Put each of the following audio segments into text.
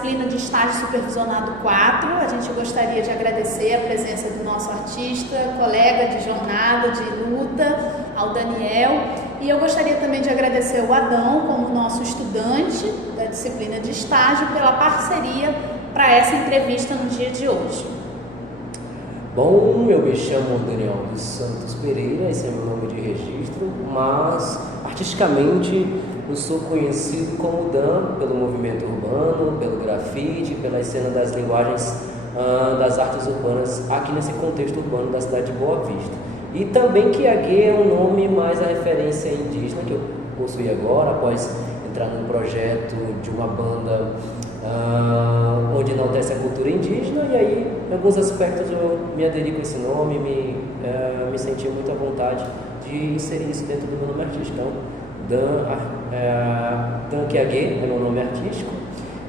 disciplina de estágio supervisionado 4, a gente gostaria de agradecer a presença do nosso artista, colega de jornada, de luta, ao Daniel. E eu gostaria também de agradecer ao Adão, como nosso estudante da disciplina de estágio, pela parceria para essa entrevista no dia de hoje. Bom, eu me chamo Daniel dos Santos Pereira, esse é meu nome de registro, mas artisticamente eu sou conhecido como Dan pelo movimento urbano, pelo grafite, pela cena das linguagens das artes urbanas aqui nesse contexto urbano da cidade de Boa Vista. E também Kiagê é um nome mais a referência indígena que eu possui agora, após entrar num projeto de uma banda onde enaltece a cultura indígena, e aí em alguns aspectos eu me aderi com esse nome, me senti muito à vontade de inserir isso dentro do meu nome artístico. Então, Dan Kiagê é meu nome artístico.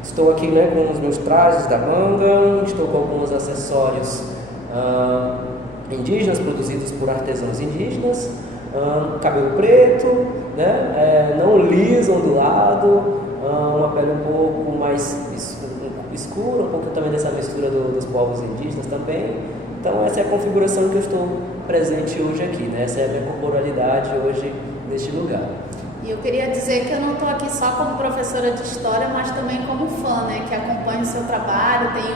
Estou aqui, né, com os meus trajes da banda, estou com alguns acessórios indígenas produzidos por artesãos indígenas, cabelo preto, né, não liso, ondulado, uma pele um pouco mais escura, um pouco também dessa mistura dos povos indígenas também. Então essa é a configuração que eu estou presente hoje aqui, né? Essa é a minha corporalidade hoje neste lugar. E eu queria dizer que eu não estou aqui só como professora de história, mas também como fã, né? Que acompanho o seu trabalho, tenho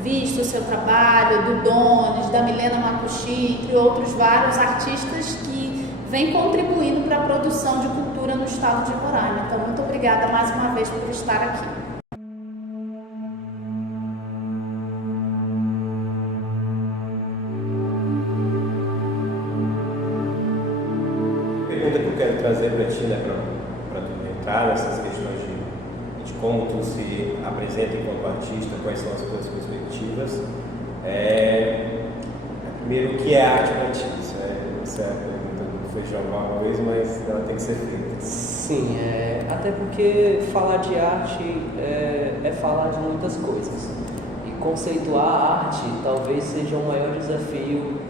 visto o seu trabalho, do Donis, da Milena Makushi, entre outros vários artistas que vêm contribuindo para a produção de cultura no estado de Roraima. Então, muito obrigada mais uma vez por estar aqui. A pergunta que eu quero trazer para ti, né, para tu entrar nessas questões de como tu se apresenta enquanto artista, quais são as tuas perspectivas. Primeiro, o que é arte para ti? Essa é a pergunta do feijão com arroz, mas ela tem que ser feita. Sim, até porque falar de arte é falar de muitas coisas. E conceituar a arte talvez seja o maior desafio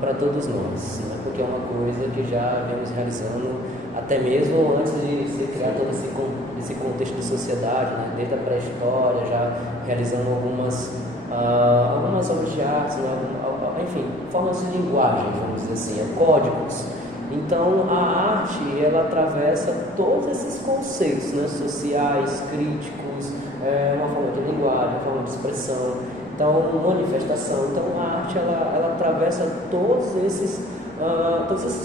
para todos nós, né? Porque é uma coisa que já vemos realizando até mesmo antes de se criar todo esse contexto de sociedade, né? Desde a pré-história, já realizando algumas obras de arte, né? Enfim, formas de linguagem, vamos dizer assim, códigos. Então a arte, ela atravessa todos esses conceitos, né? Sociais, críticos, uma forma de linguagem, uma forma de expressão, então manifestação. Então a arte, ela atravessa todos esses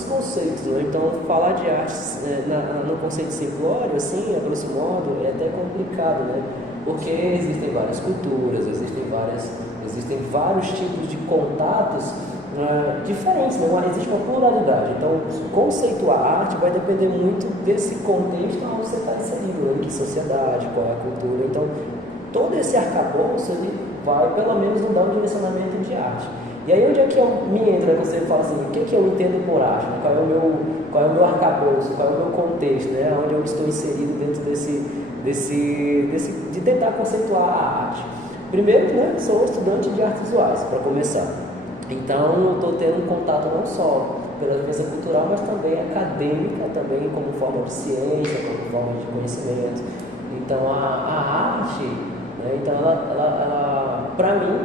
conceitos, né? Então falar de arte no conceito simplório, assim, a grosso modo, é até complicado, né? Porque existem várias culturas, existem vários tipos de contatos diferentes, né? Existe uma pluralidade. Então conceituar a arte vai depender muito desse contexto onde você está inserido, né? Que sociedade, qual é a cultura. Então todo esse arcabouço ele vai pelo menos nos dar um direcionamento de arte. E aí onde é que eu me entro, você fala assim, o que eu entendo por arte, né? Qual é o meu arcabouço, qual é o meu contexto, né? Onde eu estou inserido dentro de tentar conceituar a arte. Primeiro, né, sou estudante de artes visuais, para começar. Então eu estou tendo um contato não só pela vivência cultural, mas também acadêmica, também como forma de ciência, como forma de conhecimento. Então a arte, né, então ela para mim,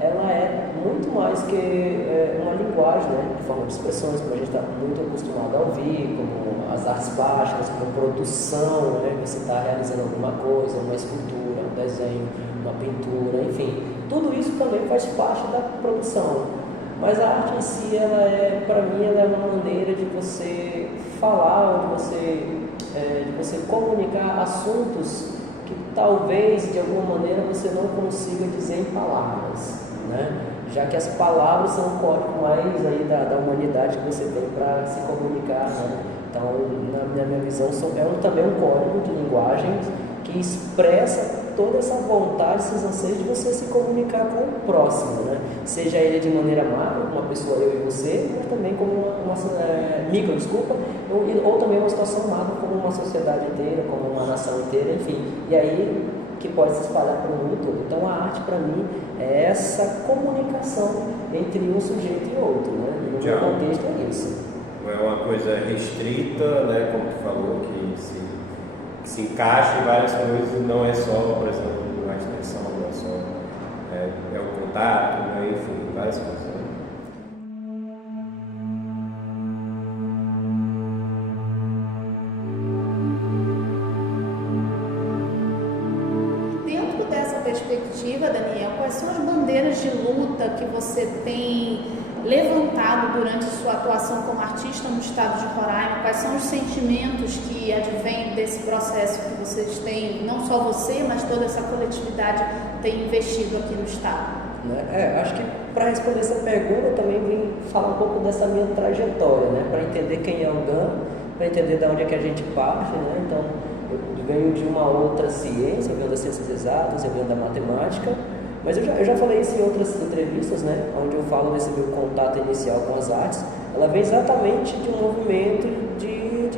ela é muito mais que uma linguagem, né, de forma de expressões, como a gente está muito acostumado a ouvir, como as artes plásticas, como produção, né, você está realizando alguma coisa, uma escultura, um desenho, uma pintura, enfim, tudo isso também faz parte da produção. Mas a arte em si, para mim, ela é uma maneira de você falar, de você comunicar assuntos que talvez de alguma maneira você não consiga dizer em palavras, né? Já que as palavras são o código mais aí da humanidade que você tem para se comunicar, né? Então, na minha visão, também um código de linguagem que expressa toda essa vontade, esses anseios de você se comunicar com o próximo, né? Seja ele de maneira macro, uma pessoa, eu e você, mas também como micro, ou também uma situação macro, como uma sociedade inteira, como uma nação inteira, enfim. E aí, que pode se espalhar pelo mundo todo. Então a arte para mim é essa comunicação entre um sujeito e outro, né? E no meu contexto é isso. Não é uma coisa restrita, né? Como tu falou, que se encaixa em várias coisas, não é só, por exemplo, a extensão, não é só é o contato, né? Enfim, várias coisas. Né? Dentro dessa perspectiva, Daniel, quais são as bandeiras de luta que você tem levantado durante sua atuação como artista no estado de Roraima? Quais são os sentimentos que advêm desse processo que vocês têm, não só você, mas toda essa coletividade tem investido aqui no estado? Acho que para responder essa pergunta eu também vim falar um pouco dessa minha trajetória, né? Para entender quem é o GAN, para entender de onde é que a gente parte, né? Então, eu venho de uma outra ciência, eu venho das ciências exatas, eu venho da matemática, mas eu já falei isso em outras entrevistas, né, onde eu falo desse meu contato inicial com as artes. Ela vem exatamente de um movimento de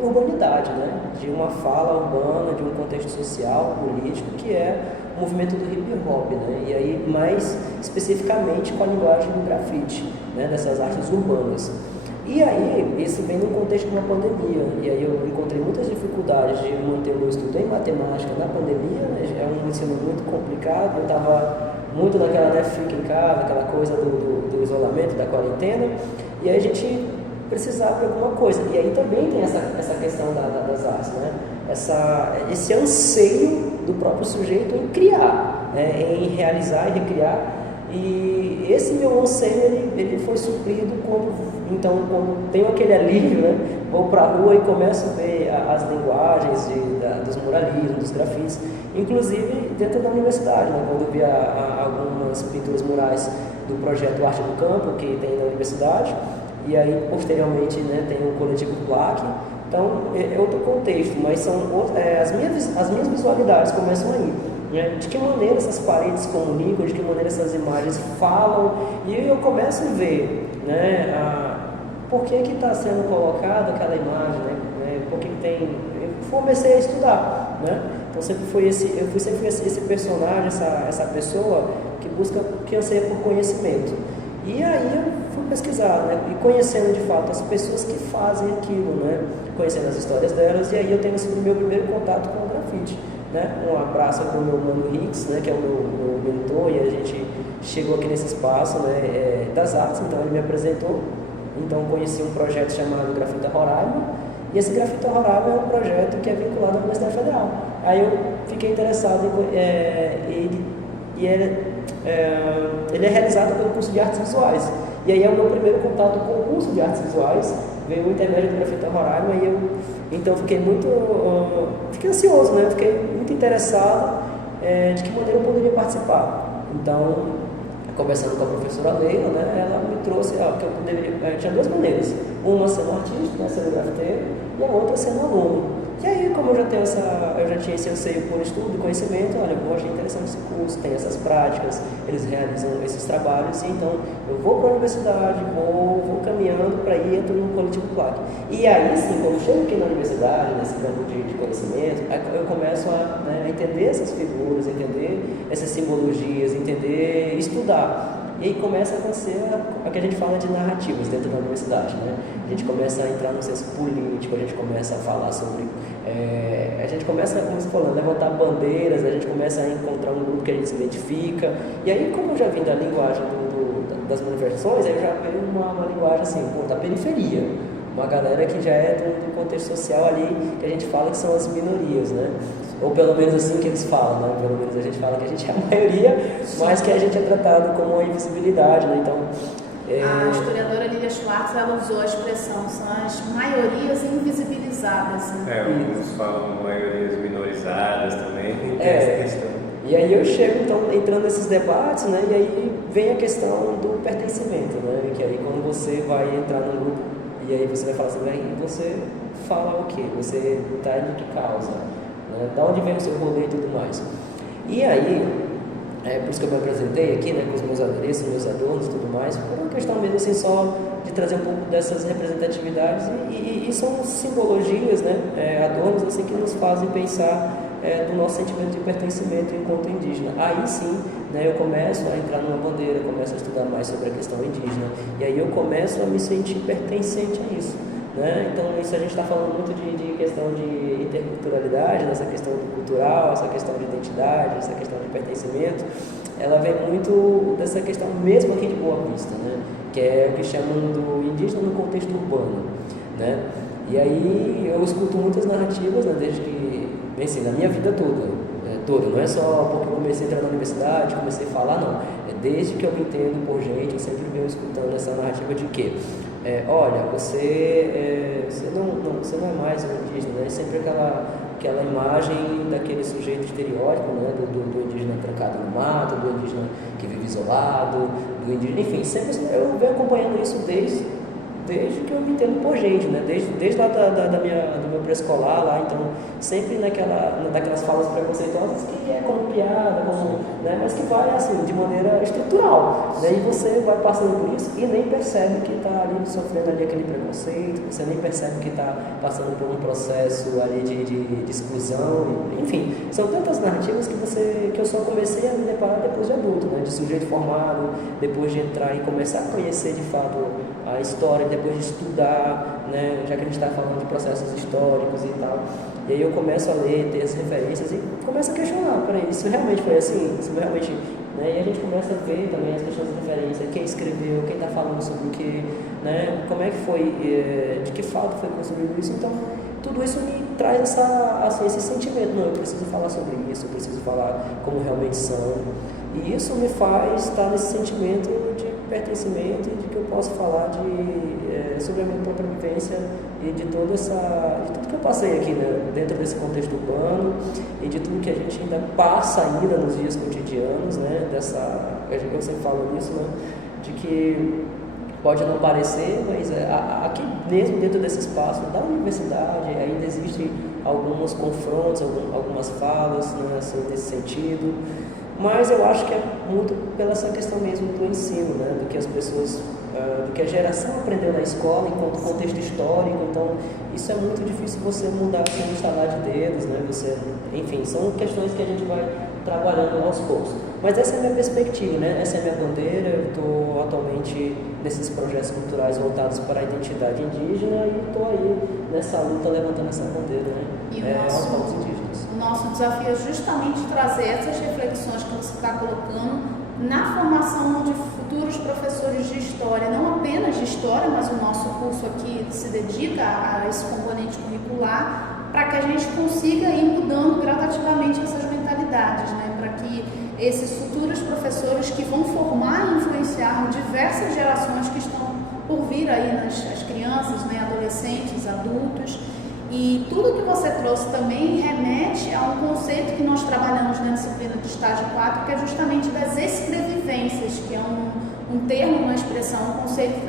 urbanidade, né, de uma fala urbana, de um contexto social, político, que é o movimento do hip hop, né, e aí mais especificamente com a linguagem do grafite, né, dessas artes urbanas. E aí, isso vem no contexto de uma pandemia, e aí eu encontrei muitas dificuldades de manter o meu estudo em matemática na pandemia, né? É um ensino muito complicado, eu estava muito naquela, né, fica em casa, aquela coisa do isolamento, da quarentena, e aí a gente precisava de alguma coisa. E aí também tem essa questão das artes, né? Esse anseio do próprio sujeito em criar, né? Em realizar e recriar. E esse meu anseio ele foi suprido quando tenho aquele alívio, né? Vou para a rua e começo a ver as linguagens dos muralismos, dos grafites, inclusive dentro da universidade, né? Quando eu vi algumas pinturas murais do projeto Arte do Campo, que tem na universidade, e aí posteriormente, né, tem o coletivo Plaque. Então é outro contexto, mas são as minhas visualidades começam aí. De que maneira essas paredes comunicam, de que maneira essas imagens falam, e eu começo a ver, né, por que está sendo colocada aquela imagem, né, por que tem. Eu comecei a estudar, né, então sempre fui esse personagem, essa pessoa que anseia por conhecimento. E aí eu fui pesquisar, né, e conhecendo de fato as pessoas que fazem aquilo, né, conhecendo as histórias delas, e aí eu tenho o meu primeiro contato com o grafite. Né? Um abraço para o meu mano Hicks, né, que é o meu mentor, e a gente chegou aqui nesse espaço, né, das artes, então ele me apresentou. Então conheci um projeto chamado Grafita Roraima, e esse Grafita Roraima é um projeto que é vinculado à Universidade Federal. Aí eu fiquei interessado ele é realizado pelo curso de artes visuais, e aí é o meu primeiro contato com o curso de artes visuais, veio o intermédio do Grafita Roraima, e eu então fiquei ansioso, né? Fiquei muito interessado de que maneira eu poderia participar. Então, conversando com a professora Leila, né, ela me trouxe que eu poderia, tinha duas maneiras, uma sendo artista, né, sendo grafiteiro, e a outra sendo aluno. E aí, como eu já tinha esse anseio por estudo e conhecimento, olha, eu achei interessante esse curso, tem essas práticas, eles realizam esses trabalhos, e então eu vou para a universidade, vou caminhando para ir, entro no coletivo Plaque. E aí sim, quando eu chego aqui na universidade, nesse campo de conhecimento, eu começo a entender essas figuras, entender essas simbologias, estudar. E aí começa a acontecer o que a gente fala de narrativas dentro da universidade, né? A gente começa a entrar no senso político, a gente começa a falar sobre... a gente começa, como você falou, a levantar bandeiras, a gente começa a encontrar um grupo que a gente se identifica. E aí, como eu já vim da linguagem das manifestações, aí eu já vejo uma linguagem assim, da periferia. Uma galera que já é do contexto social ali, que a gente fala que são as minorias, né? Ou pelo menos assim que eles falam, né? Pelo menos a gente fala que a gente é a maioria, mas que a gente é tratado como uma invisibilidade, né? Então, a historiadora Lídia Schwartz, ela usou a expressão, são as maiorias invisibilizadas. Né? Alguns falam maiorias minorizadas também, tem essa questão. E aí eu chego, então, entrando nesses debates, né? E aí vem a questão do pertencimento, né? Que aí quando você vai entrar num grupo, e aí você vai falar assim, aí você fala o quê? Você está de que causa? Né? Da onde vem o seu rolê e tudo mais? E aí, por isso que eu me apresentei aqui, né, com os meus adereços, meus adornos e tudo mais, por uma questão mesmo assim só de trazer um pouco dessas representatividades e são simbologias, né, adornos assim que nos fazem pensar do nosso sentimento de pertencimento enquanto indígena. Aí sim, né, eu começo a entrar numa bandeira, começo a estudar mais sobre a questão indígena, e aí eu começo a me sentir pertencente a isso. né? Então isso a gente está falando muito de questão de interculturalidade, dessa questão do cultural, essa questão de identidade, essa questão de pertencimento, ela vem muito dessa questão mesmo aqui de Boa Vista, né? Que é o que chamam do indígena no contexto urbano, né? E aí eu escuto muitas narrativas, né, desde que, bem assim, na minha vida toda, não é só porque eu comecei a entrar na universidade, comecei a falar, não. É desde que eu me entendo por gente, eu sempre venho escutando essa narrativa de que, olha, você não é mais um indígena, né? É sempre aquela imagem daquele sujeito estereótipo, né, do indígena trancado no mato, do indígena que vive isolado, do indígena, enfim, sempre eu venho acompanhando isso desde que eu me entendo por gente, né? Desde lá do meu pré-escolar lá, então sempre naquelas falas preconceituosas que é como piada, né? Mas que vai assim, de maneira estrutural. Daí você vai passando por isso e nem percebe que está ali sofrendo ali aquele preconceito, você nem percebe que está passando por um processo ali de exclusão, enfim, são tantas narrativas que eu só comecei a me deparar depois de adulto, né? De sujeito formado, depois de entrar e começar a conhecer de fato a história, depois de estudar, né, já que a gente está falando de processos históricos e tal, e aí eu começo a ler, ter as referências e começo a questionar, peraí, isso realmente foi assim? Isso realmente, né, e a gente começa a ver também as questões de referência, quem escreveu, quem está falando sobre o que, né, como é que foi, de que fato foi construído isso, então tudo isso me traz esse sentimento, não, eu preciso falar sobre isso, eu preciso falar como realmente são, e isso me faz estar nesse sentimento de pertencimento e de que eu posso falar sobre a minha própria vivência e de tudo que eu passei aqui, né, dentro desse contexto urbano e de tudo que a gente ainda passa ainda nos dias cotidianos, né, eu sempre falo nisso, né, de que pode não parecer, mas aqui mesmo dentro desse espaço da universidade ainda existem alguns confrontos, algumas falas, né, assim, nesse sentido. Mas eu acho que é muito pela essa questão mesmo do ensino, né? Do que as pessoas, do que a geração aprendeu na escola enquanto contexto histórico, então isso é muito difícil você mudar sem instalar de dedos, né? Enfim, são questões que a gente vai trabalhando aos poucos. Mas essa é a minha perspectiva, né? Essa é a minha bandeira, eu estou atualmente nesses projetos culturais voltados para a identidade indígena e estou aí nessa luta levantando essa bandeira, né? Aos povos indígenas. O nosso desafio é justamente trazer essas reflexões que você está colocando na formação de futuros professores de história, não apenas de história, mas o nosso curso aqui se dedica a esse componente curricular, para que a gente consiga ir mudando gradativamente essas mentalidades, né? Para que esses futuros professores que vão formar e influenciar diversas gerações que estão por vir aí, as crianças, né? Adolescentes, adultos. E tudo que você trouxe também remete a um conceito que nós trabalhamos na disciplina de estágio 4, que é justamente das escrevivências, que é um termo, uma expressão, um conceito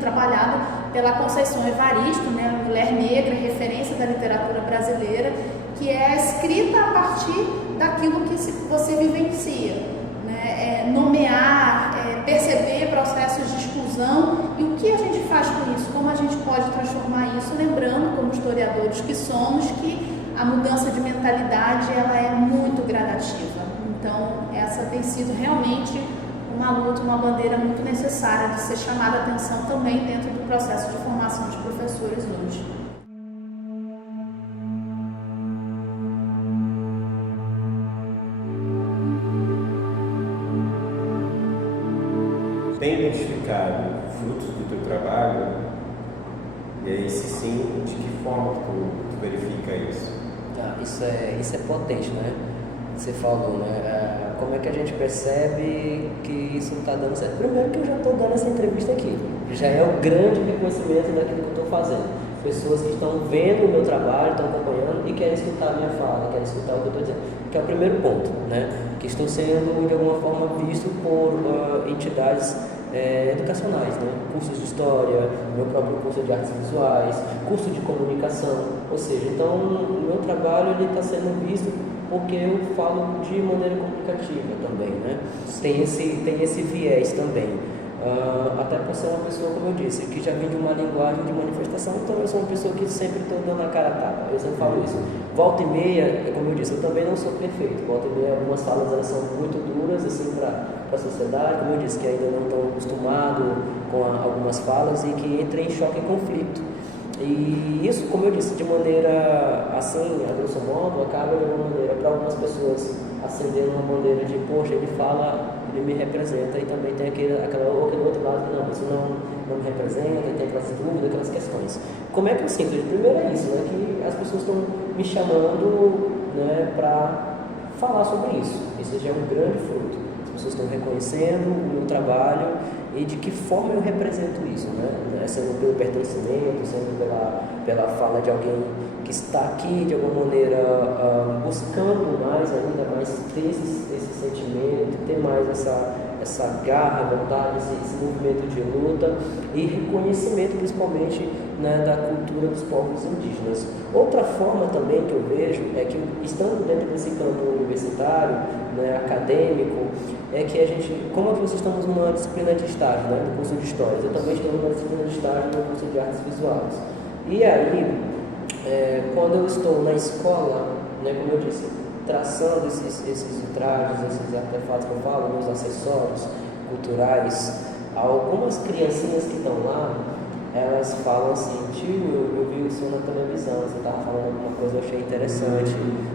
trabalhado pela Conceição Evaristo, né, mulher negra, referência da literatura brasileira, que é a escrita a partir daquilo que você vivencia, né, nomear, perceber processos de exclusão e o que a gente faz com isso, como a gente pode transformar isso, lembrando, como historiadores que somos, que a mudança de mentalidade ela é muito gradativa. Então, essa tem sido realmente uma luta, uma bandeira muito necessária de ser chamada a atenção também dentro do processo de formação de professores hoje. Tem identificado frutos do teu trabalho? E aí, se sim, de que forma tu verifica isso? Isso é potente, né? Você falou, né? Como é que a gente percebe que isso não está dando certo? Primeiro que eu já estou dando essa entrevista aqui. Já é o grande reconhecimento daquilo que eu estou fazendo. Pessoas que estão vendo o meu trabalho, estão acompanhando e querem escutar a minha fala, querem escutar o que eu estou dizendo. Que é o primeiro ponto, né? Que estou sendo, de alguma forma, visto por entidades educacionais, né? Cursos de história, meu próprio curso de artes visuais, curso de comunicação, ou seja, então o meu trabalho está sendo visto porque eu falo de maneira comunicativa também, né? Tem esse viés também, até por ser uma pessoa, como eu disse, que já vem de uma linguagem de manifestação, então eu sou uma pessoa que sempre estou dando a cara a tapa, eu sempre falo isso. Volta e meia, como eu disse, eu também não sou perfeito, volta e meia algumas falas elas são muito duras assim para a sociedade, como eu disse, que ainda não estão acostumados com algumas falas e que entram em choque e conflito. E isso, como eu disse, de maneira assim, a grosso modo, acaba de alguma maneira para algumas pessoas acendendo uma bandeira de, poxa, ele fala, ele me representa, e também tem aquele outro lado, não, isso não me representa, e tem aquelas dúvidas, aquelas questões. Como é que eu sinto? Primeiro é isso, né, que as pessoas estão me chamando, né, para falar sobre isso. Isso já é um grande fruto. As pessoas estão reconhecendo o meu trabalho e de que forma eu represento isso, né? Sendo pelo pertencimento, sendo pela fala de alguém que está aqui de alguma maneira buscando mais ainda mais ter esse sentimento, ter mais essa garra, vontade, esse movimento de luta e reconhecimento principalmente, né, da cultura dos povos indígenas. Outra forma também que eu vejo é que, estando dentro desse campo universitário, né, acadêmico, é que a gente, como aqui vocês estamos numa disciplina de estágio, né, no curso de Histórias, eu também estou numa disciplina de estágio no curso de Artes Visuais. E aí, quando eu estou na escola, né, como eu disse, traçando esses trajes, esses artefatos que eu falo, meus acessórios culturais, algumas criancinhas que estão lá, elas falam assim, tio, eu vi o senhor na televisão, você estava falando alguma coisa, eu achei interessante,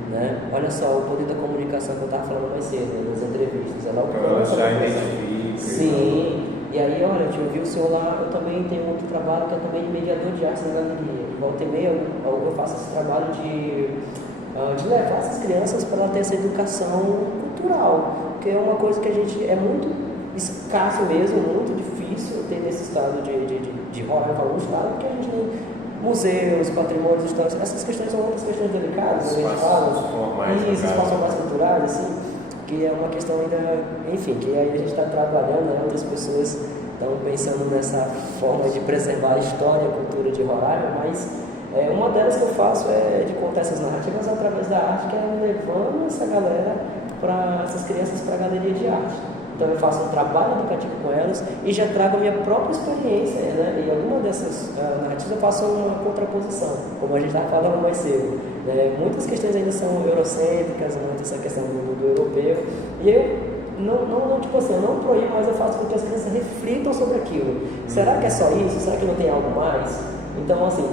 né? Olha só, o poder da comunicação que eu estava falando mais cedo, né, nas entrevistas. Ela já identifica. Sim, e aí, olha, tio, eu vi o senhor lá, eu também tenho outro trabalho que é também de mediador de arte na galeria. De volta e meia, eu faço esse trabalho de levar essas crianças para ter essa educação cultural, que é uma coisa que a gente é muito escasso mesmo, muito difícil ter nesse estado de Roraima, falando estado, porque a gente tem museus, patrimônios históricos, essas questões são outras questões delicadas, a gente fala, e esses espaços mais culturais, assim, que é uma questão ainda, enfim, que aí a gente está trabalhando, né, outras pessoas estão pensando nessa forma de preservar a história e a cultura de Roraima, mas uma delas que eu faço é de contar essas narrativas através da arte, que é levando essa galera, essas crianças para a galeria de arte. Então eu faço um trabalho educativo com elas e já trago a minha própria experiência, né? E alguma dessas narrativas eu faço uma contraposição, como a gente estava falando mais cedo. Né? Muitas questões ainda são eurocêntricas, muito essa questão do mundo europeu, e eu não tipo assim, eu não proíbo, mas eu faço com que as crianças reflitam sobre aquilo. Será que é só isso? Será que não tem algo mais? Então, assim,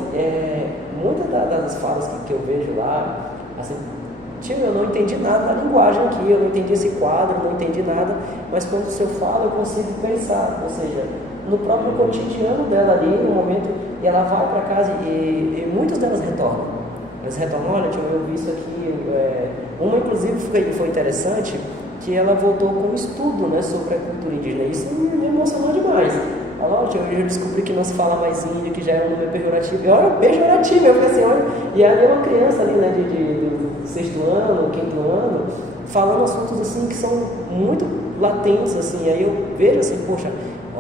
muitas das falas que eu vejo lá, assim, tio, eu não entendi nada da linguagem aqui, eu não entendi esse quadro, não entendi nada, mas quando o senhor fala, eu consigo pensar, ou seja, no próprio cotidiano dela ali, no momento, e ela vai para casa e muitas delas retornam. Elas retornam, olha, tio, eu vi isso aqui, uma inclusive foi interessante, que ela voltou com um estudo, né, sobre a cultura indígena, e isso me emocionou demais. Ela, eu já descobri que não se fala mais índio, que já é um nome pejorativo. E olha, pejorativo, eu falei assim, olha, e aí é uma criança ali, né, do 6º ano, 5º ano, falando assuntos assim que são muito latentes, assim, aí eu vejo assim, poxa,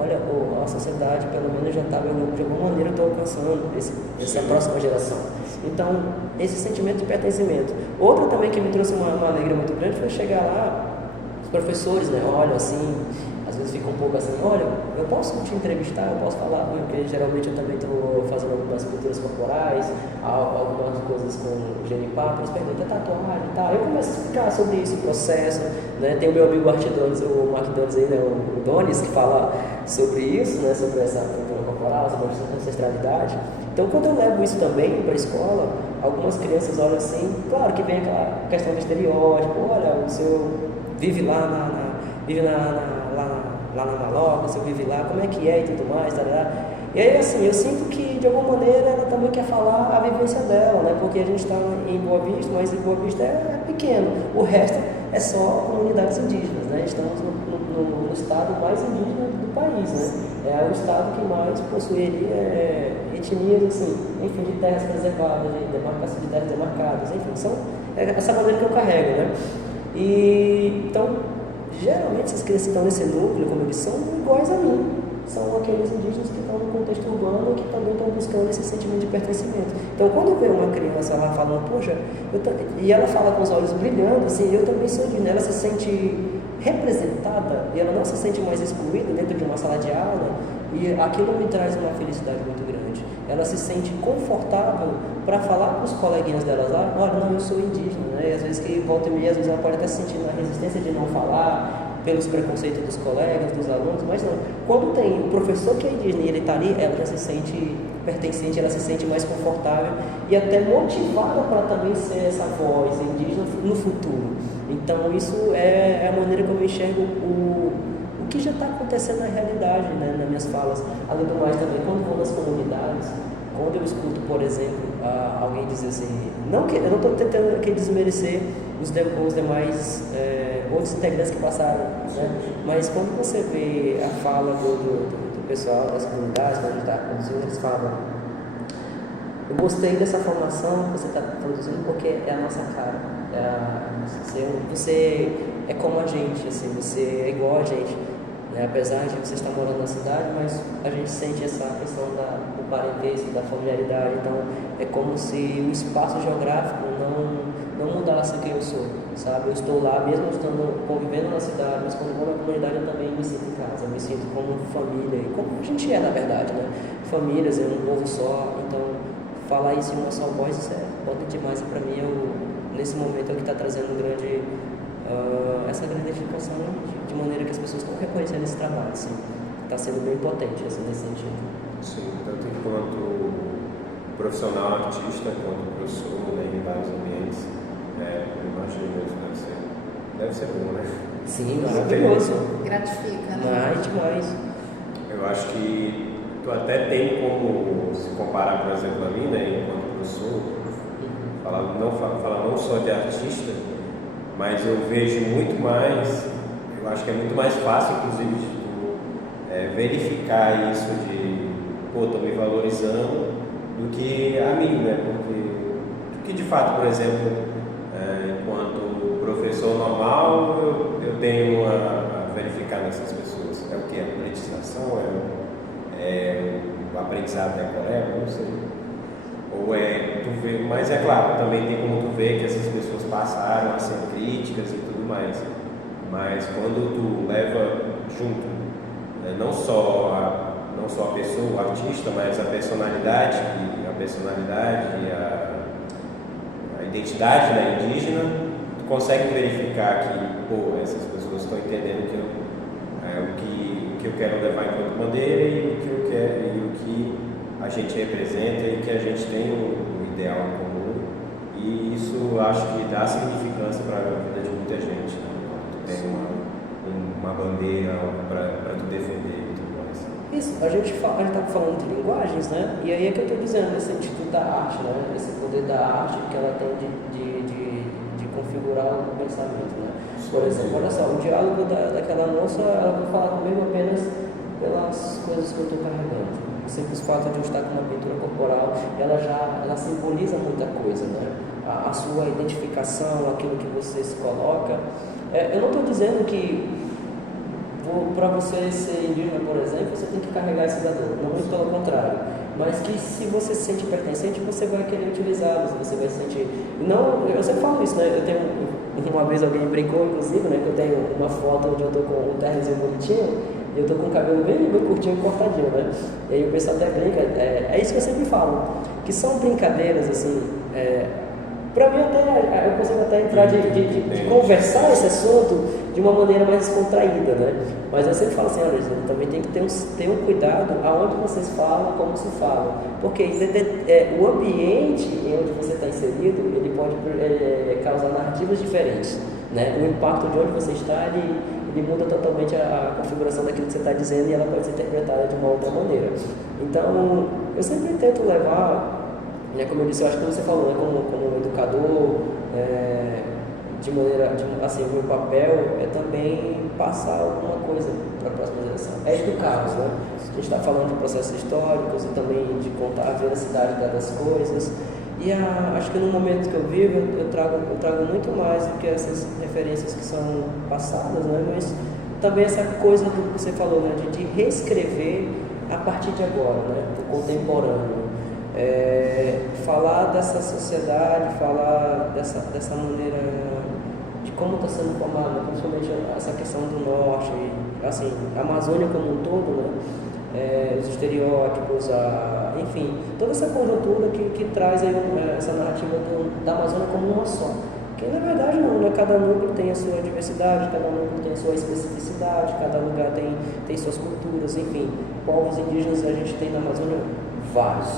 olha, a sociedade pelo menos já está, de alguma maneira, estou alcançando essa próxima geração. Então, esse sentimento de pertencimento. Outra também que me trouxe uma alegria muito grande foi chegar lá, os professores, né, olha, assim, às vezes fica um pouco assim, olha, eu posso te entrevistar, eu posso falar, porque geralmente eu também estou fazendo algumas culturas corporais, algumas coisas com genipapo, eles perguntam, tatuagem e tal, eu começo a explicar sobre esse processo, né, tem o meu amigo Artidones, o Mark Dones aí, né, o Donis, que fala sobre isso, né, sobre essa cultura corporal, sobre a ancestralidade. Então, quando eu levo isso também para a escola, algumas crianças olham assim, claro que vem aquela questão do estereótipo, olha, o senhor vive lá lá na Maloca, se eu vive lá, como é que é e tudo mais, tarará. E aí, assim, eu sinto que, de alguma maneira, ela também quer falar a vivência dela, né? Porque a gente está em Boa Vista, mas em Boa Vista é pequeno. O resto é só comunidades indígenas, né? Estamos no estado mais indígena do país, né? É o estado que mais possui ali etnias, assim, enfim, de terras preservadas, de demarcação de terras demarcadas, enfim, essa maneira que eu carrego, né? E, então, geralmente essas crianças que estão nesse núcleo, como eles são, iguais a mim. São aqueles indígenas que estão no contexto urbano e que também estão buscando esse sentimento de pertencimento. Então, quando eu vejo uma criança lá falando, poxa, e ela fala com os olhos brilhando, assim, eu também sou indígena, ela se sente representada e ela não se sente mais excluída dentro de uma sala de aula, e aquilo me traz uma felicidade muito grande. Ela se sente confortável para falar com os coleguinhas delas lá, olha, não, eu sou indígena, né? E às vezes que volta e meia, às vezes ela pode até se sentir na resistência de não falar, pelos preconceitos dos colegas, dos alunos, mas não. Quando tem o professor que é indígena e ele está ali, ela já se sente pertencente, ela se sente mais confortável e até motivada para também ser essa voz indígena no futuro. Então isso é a maneira como eu enxergo o que já está acontecendo na realidade, né, nas minhas falas. Além do mais também, quando vou nas comunidades, quando eu escuto, por exemplo, alguém dizer assim, eu não estou tentando aqui desmerecer os demais outros integrantes que passaram, né? Mas quando você vê a fala do pessoal das comunidades, quando a gente está conduzindo, eles falam: eu gostei dessa formação que você está produzindo porque é a nossa cara. Você é como a gente, assim, você é igual a gente. Apesar de você estar morando na cidade, mas a gente sente essa questão do parentesco, da familiaridade. Então é como se o espaço geográfico não mudasse quem eu sou, sabe? Eu estou lá, mesmo estando convivendo na cidade, mas quando vou na comunidade eu também me sinto em casa, eu me sinto como família, e como a gente é na verdade, né? Famílias, é um povo só. Então falar isso em uma só voz, isso é potente demais. Para mim, nesse momento, é o que está trazendo essa grande edificação, de maneira que as pessoas estão reconhecendo esse trabalho, assim. Está sendo bem potente, assim, nesse sentido. Sim, tanto enquanto profissional artista, quanto professor, né, em vários ambientes, eu imagino isso deve ser bom, né? Sim, maravilhoso. Gratifica, né? Demais. Eu acho que tu até tem como se comparar, por exemplo, a mim, né, enquanto professor, falar não só de artista, mas eu vejo muito mais, eu acho que é muito mais fácil, inclusive, de tu verificar isso de, estou me valorizando, do que a mim, né? Porque de fato, por exemplo, enquanto professor normal, eu tenho a verificar nessas pessoas. É o que? A politização? O aprendizado decoreba? Não sei. Ou tu vê, mas é claro, também tem como tu ver que essas pessoas passaram a ser críticas e tudo mais. Mas quando tu leva junto, não só a pessoa, o artista, mas a personalidade e a identidade, né, indígena, tu consegue verificar que, essas pessoas estão entendendo o que eu quero levar enquanto bandeira e o que eu quero e o que a gente representa e que a gente tem um ideal em comum, e isso acho que dá significância para a vida de muita gente, né? Tu tem uma bandeira, algo para tu defender e tudo mais. Isso, a gente está falando de linguagens, né? E aí é que eu estou dizendo, esse sentido da arte, né? Esse poder da arte que ela tem de configurar o pensamento, né? Por exemplo, olha só, o diálogo daquela moça, ela vai falar comigo apenas pelas coisas que eu estou carregando. O simples fato de eu estar com uma pintura corporal, ela simboliza muita coisa, né? A sua identificação, aquilo que você se coloca. Eu não estou dizendo que para você ser indígena, por exemplo, você tem que carregar esse dor, não muito pelo contrário. Mas que se você se sente pertencente, você vai querer utilizá-los, você vai se sentir... Não, eu sempre falo isso, né? Eu tenho... Uma vez alguém brincou, inclusive, né? Que eu tenho uma foto onde eu estou com um ternozinho bonitinho, e eu estou com o cabelo bem curtinho e cortadinho, né? E aí o pessoal até brinca, é isso que eu sempre falo, que são brincadeiras, assim, para mim até, eu consigo até entrar de conversar esse assunto de uma maneira mais descontraída, né? Mas eu sempre falo assim, olha, gente, também tem que ter um cuidado aonde vocês falam, como se fala, porque o ambiente em onde você está inserido, ele pode causar narrativas diferentes, né? O impacto de onde você está, ele muda totalmente a configuração daquilo que você está dizendo, e ela pode ser interpretada de uma outra maneira. Então, eu sempre tento levar, né, como eu disse, eu acho que você falou, né, como educador, de maneira, assim, o meu papel é também passar alguma coisa para a próxima geração. É educá-los, né? A gente está falando de processos históricos e também de contar a veracidade das coisas. E acho que no momento que eu vivo, eu trago muito mais do que essas referências que são passadas, né? Mas também essa coisa do que você falou, né? de reescrever a partir de agora, né? Do contemporâneo. Falar dessa sociedade, falar dessa maneira de como está sendo formada, principalmente essa questão do norte, assim, a Amazônia como um todo, né? Os estereótipos, enfim, toda essa conjuntura que traz aí essa narrativa da Amazônia como uma só, Que na verdade não, né? Cada núcleo tem a sua diversidade, cada núcleo tem a sua especificidade, cada lugar tem suas culturas, enfim. Povos indígenas a gente tem na Amazônia vários,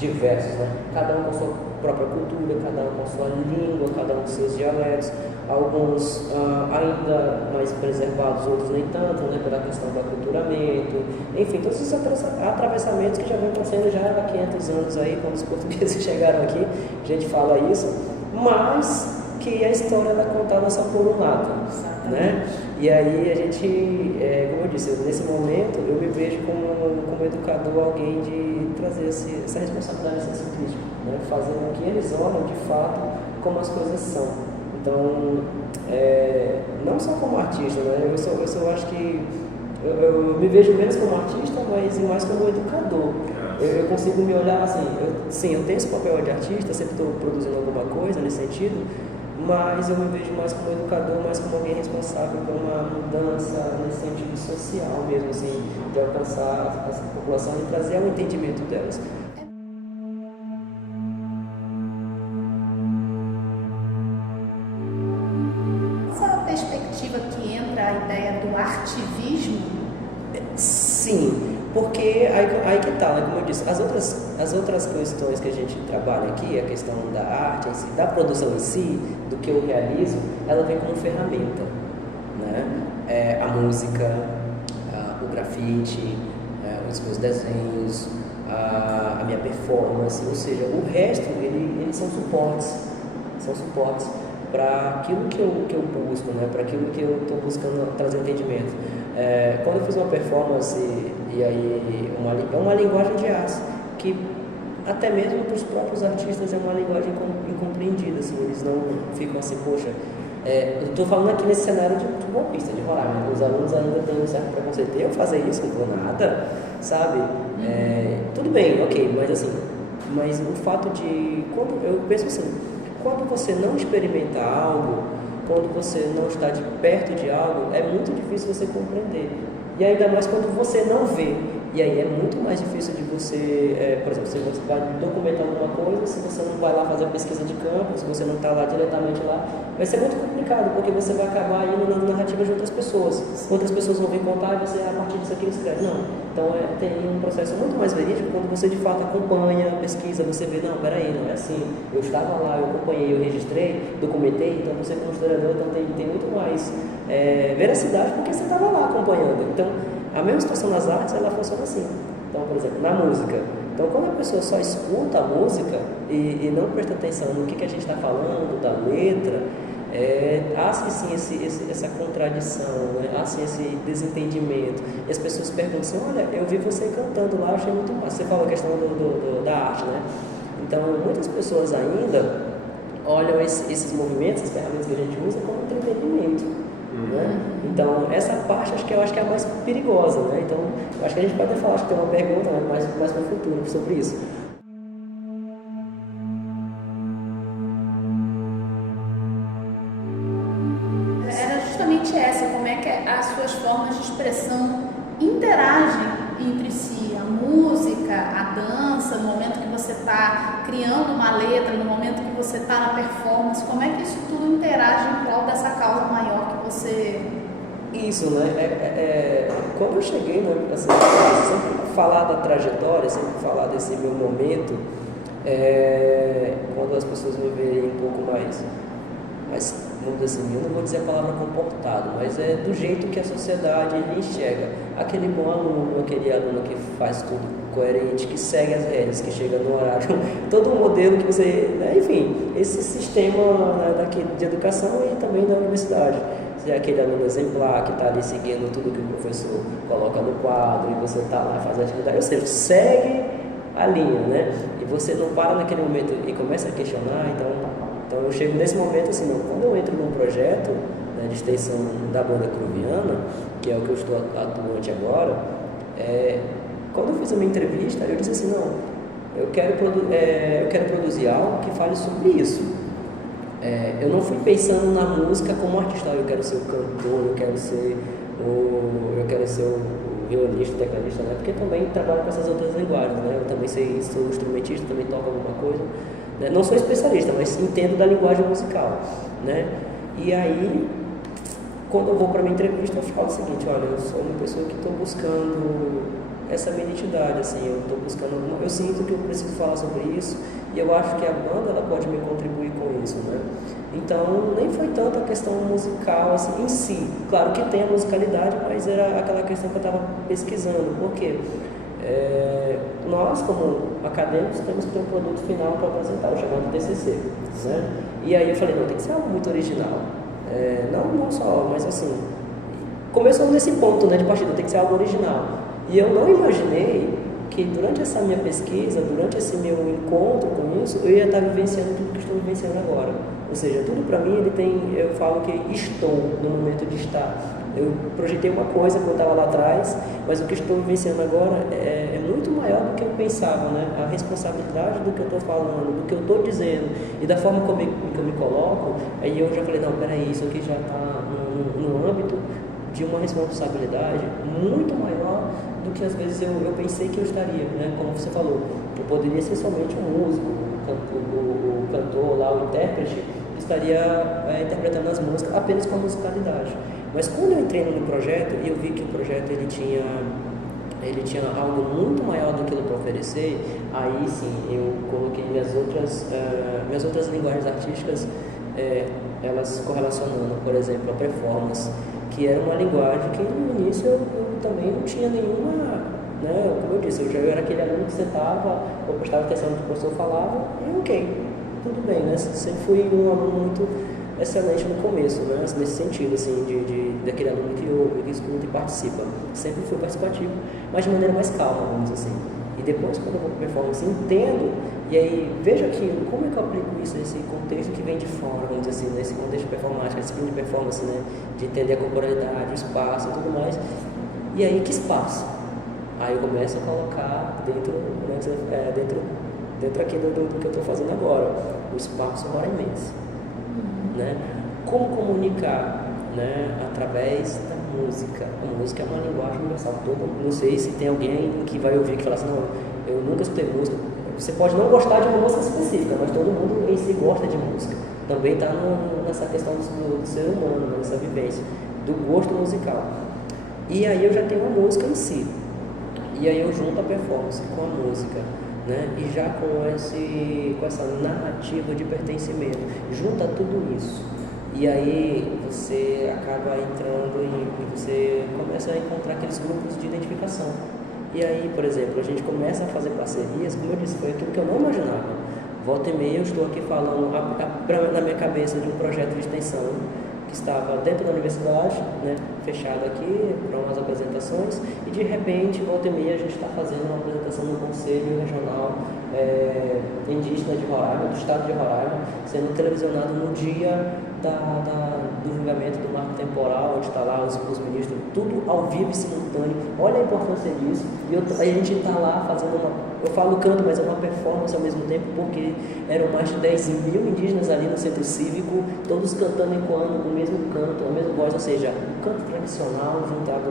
diversos, né? Cada um com a sua própria cultura, cada um com a sua língua, cada um com seus dialetos, alguns ainda mais preservados, outros nem tanto, né? Pela questão do aculturamento, enfim, todos esses atravessamentos que já vem acontecendo já há 500 anos aí, quando os portugueses chegaram aqui, a gente fala isso, mas que a história é contada só por um lado, né? E aí a gente, como eu disse, nesse momento eu me vejo como educador, alguém de trazer essa responsabilidade, essa crítica, né? Fazer com que eles olhem de fato como as coisas são. Então, não só como artista, né? Eu acho que eu me vejo menos como artista, mas mais como educador. Eu consigo me olhar assim, eu tenho esse papel de artista, sempre estou produzindo alguma coisa nesse sentido, mas eu me vejo mais como educador, mais como alguém responsável por uma mudança nesse sentido social mesmo, assim, de alcançar a população e trazer ao entendimento delas. Essa perspectiva que entra a ideia do artivismo? Sim, porque aí que tá, né? Como eu disse, as outras questões que a gente trabalha aqui, a questão da arte em si, da produção em si, do que eu realizo, ela vem como ferramenta, né? A música, o grafite, os meus desenhos, a minha performance, ou seja, o resto, eles são suportes para aquilo que eu busco, né? Para aquilo que eu estou buscando trazer entendimento. Quando eu fiz uma performance, e aí é uma linguagem de arte, que até mesmo para os próprios artistas é uma linguagem incompreendida, assim, eles não ficam assim, poxa, eu estou falando aqui nesse cenário de golpista, de Roraima, né? Os alunos ainda têm um certo preconceito, eu fazer isso, não vou nada, sabe? Tudo bem, ok, mas o fato de, eu penso assim, quando você não experimenta algo, quando você não está de perto de algo, é muito difícil você compreender. E ainda mais quando você não vê. E aí é muito mais difícil de você, por exemplo, se você vai documentar alguma coisa, se você não vai lá fazer a pesquisa de campo, se você não está lá diretamente lá, vai ser muito complicado, porque você vai acabar indo nas narrativas de outras pessoas. Outras pessoas vão vir contar e você, a partir disso aqui, escreve. Não. Então tem um processo muito mais verídico quando você de fato acompanha, pesquisa, você vê, não, peraí, não é assim. Eu estava lá, eu acompanhei, eu registrei, documentei, então você como historiador então tem muito mais veracidade porque você estava lá acompanhando. Então, a mesma situação nas artes, ela funciona assim. Então, por exemplo, na música. Então, quando a pessoa só escuta a música e não presta atenção no que a gente está falando, da letra, há sim essa contradição, né? Há sim esse desentendimento. E as pessoas perguntam assim, olha, eu vi você cantando lá, achei muito massa. Você falou a questão da arte, né? Então, muitas pessoas ainda olham esses movimentos, essas ferramentas que a gente usa como entretenimento. Né? Então, essa parte eu acho que é a mais perigosa, né? Então, eu acho que a gente pode até falar, acho que tem uma pergunta mais para o futuro sobre isso. Era justamente essa, como é que as suas formas de expressão interagem entre si, a música, a dança, no momento que você está criando uma letra, no momento que você está na performance, como é que isso tudo interage em prol dessa causa maior que você... Isso, né? Quando eu cheguei, né, assim, sempre falar da trajetória, sempre falar desse meu momento, quando as pessoas me verem um pouco mais, vamos dizer assim, eu não vou dizer a palavra comportado, mas é do jeito que a sociedade enxerga. Aquele bom aluno, aquele aluno que faz tudo coerente, que segue as regras, que chega no horário, todo o modelo que você... Enfim, esse sistema, né, daqui de educação e também da universidade. Se é aquele aluno exemplar que está ali seguindo tudo que o professor coloca no quadro e você está lá fazendo atividade, ou seja, segue a linha, né? E você não para naquele momento e começa a questionar, então eu chego nesse momento assim, não, quando eu entro num projeto, né, de extensão da banda Cruviana, que é o que eu estou atuante agora, quando eu fiz a minha entrevista, eu disse assim, não, eu quero produzir algo que fale sobre isso. Eu não fui pensando na música como artista, eu quero ser o cantor, eu quero ser o violonista, o tecladista, né? Porque também trabalho com essas outras linguagens, né? Eu também sou instrumentista, também toco alguma coisa, né? Não sou especialista, mas entendo da linguagem musical, né? E aí, quando eu vou para minha entrevista, eu falo o seguinte: olha, eu sou uma pessoa que estou buscando essa minha identidade, assim, eu sinto que eu preciso falar sobre isso e eu acho que a banda ela pode me contribuir com isso, né? Então, nem foi tanto a questão musical assim, em si. Claro que tem a musicalidade, mas era aquela questão que eu estava pesquisando. Por quê? Nós, como acadêmicos, temos que ter um produto final para apresentar, o chamado TCC, né? E aí eu falei, não, tem que ser algo muito original. Não só, mas assim, começou nesse ponto, né, de partida, tem que ser algo original. E eu não imaginei que durante essa minha pesquisa, durante esse meu encontro com isso, eu ia estar vivenciando tudo que estou vivenciando agora. Ou seja, tudo para mim, eu falo que estou no momento de estar. Eu projetei uma coisa quando eu estava lá atrás, mas o que estou vivenciando agora é muito maior do que eu pensava, né? A responsabilidade do que eu estou falando, do que eu estou dizendo e da forma como eu me coloco, aí eu já falei, não, peraí, isso aqui já está no âmbito de uma responsabilidade muito maior do que às vezes eu pensei que eu estaria, né? Como você falou, eu poderia ser somente um músico, o cantor lá, o intérprete, estaria interpretando as músicas apenas com a musicalidade. Mas quando eu entrei no projeto e eu vi que o projeto ele tinha algo muito maior do que ele para oferecer, aí sim eu coloquei minhas outras linguagens artísticas, elas correlacionando, por exemplo, a performance, que era uma linguagem que no início eu também não tinha nenhuma, né? Como eu disse, eu era aquele aluno que sentava, eu prestava atenção no que o professor falava e ok, tudo bem, né? Sempre fui um aluno muito excelente no começo, né? Nesse sentido, assim, daquele aluno que ouve, que escuta e participa. Sempre fui participativo, mas de maneira mais calma, vamos dizer assim. E depois, quando eu vou para performance, entendo, e aí vejo aquilo, como é que eu aplico isso nesse contexto que vem de fora, vamos dizer assim, nesse contexto performático, esse tipo de performance, né? De entender a corporalidade, o espaço e tudo mais. E aí, que espaço? Aí eu começo a colocar dentro aqui do que eu estou fazendo agora. O espaço agora é imenso. Né? Como comunicar, né? Através da música. A música é uma linguagem universal. Não sei se tem alguém que vai ouvir que fala assim, não, eu nunca escutei música. Você pode não gostar de uma música específica, mas todo mundo em si gosta de música. Também está nessa questão do ser humano, nessa vivência, do gosto musical. E aí eu já tenho a música em si. E aí eu junto a performance com a música, né? E já com essa narrativa de pertencimento, junta tudo isso. E aí você acaba entrando e você começa a encontrar aqueles grupos de identificação. E aí, por exemplo, a gente começa a fazer parcerias, como eu disse, foi aquilo que eu não imaginava. Volta e meia eu estou aqui falando na minha cabeça de um projeto de extensão que estava dentro da universidade, né, fechado aqui para umas apresentações, e de repente, volta e meia, a gente está fazendo uma apresentação no Conselho Regional Indígena de Roraima, do estado de Roraima, sendo televisionado no dia do julgamento do marco temporal, onde está lá os ministros, tudo ao vivo e simultâneo. Olha a importância disso. E a gente está lá fazendo eu falo canto, mas é uma performance ao mesmo tempo, porque eram mais de 10 mil indígenas ali no centro cívico, todos cantando e encoando o mesmo canto, a mesma voz, ou seja, o canto tradicional, juntado,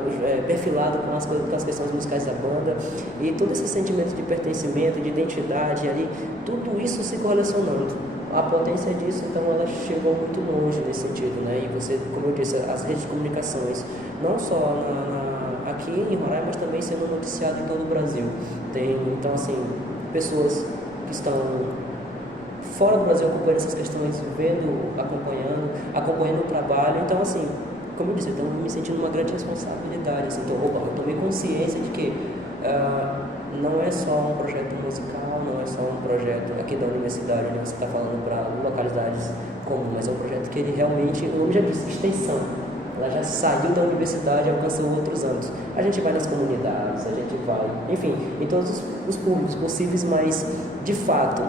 perfilado com as questões musicais da banda, e todo esse sentimento de pertencimento, de identidade ali, tudo isso se correlacionando. A potência disso, então, ela chegou muito longe nesse sentido, né? E você, como eu disse, as redes de comunicações, não só aqui em Roraima, mas também sendo noticiado em todo o Brasil. Tem, então, assim, pessoas que estão fora do Brasil acompanhando essas questões, vendo, acompanhando o trabalho. Então, assim, como eu disse, eu estou me sentindo uma grande responsabilidade. Assim, eu tomei consciência de que não é só um projeto musical, não é só um projeto aqui da universidade, onde você está falando para localidades comuns, mas é um projeto que ele realmente, o nome já disse, extensão. Ela já saiu da universidade e alcançou outros âmbitos. A gente vai nas comunidades, a gente vai, enfim, em todos os públicos possíveis, mas de fato,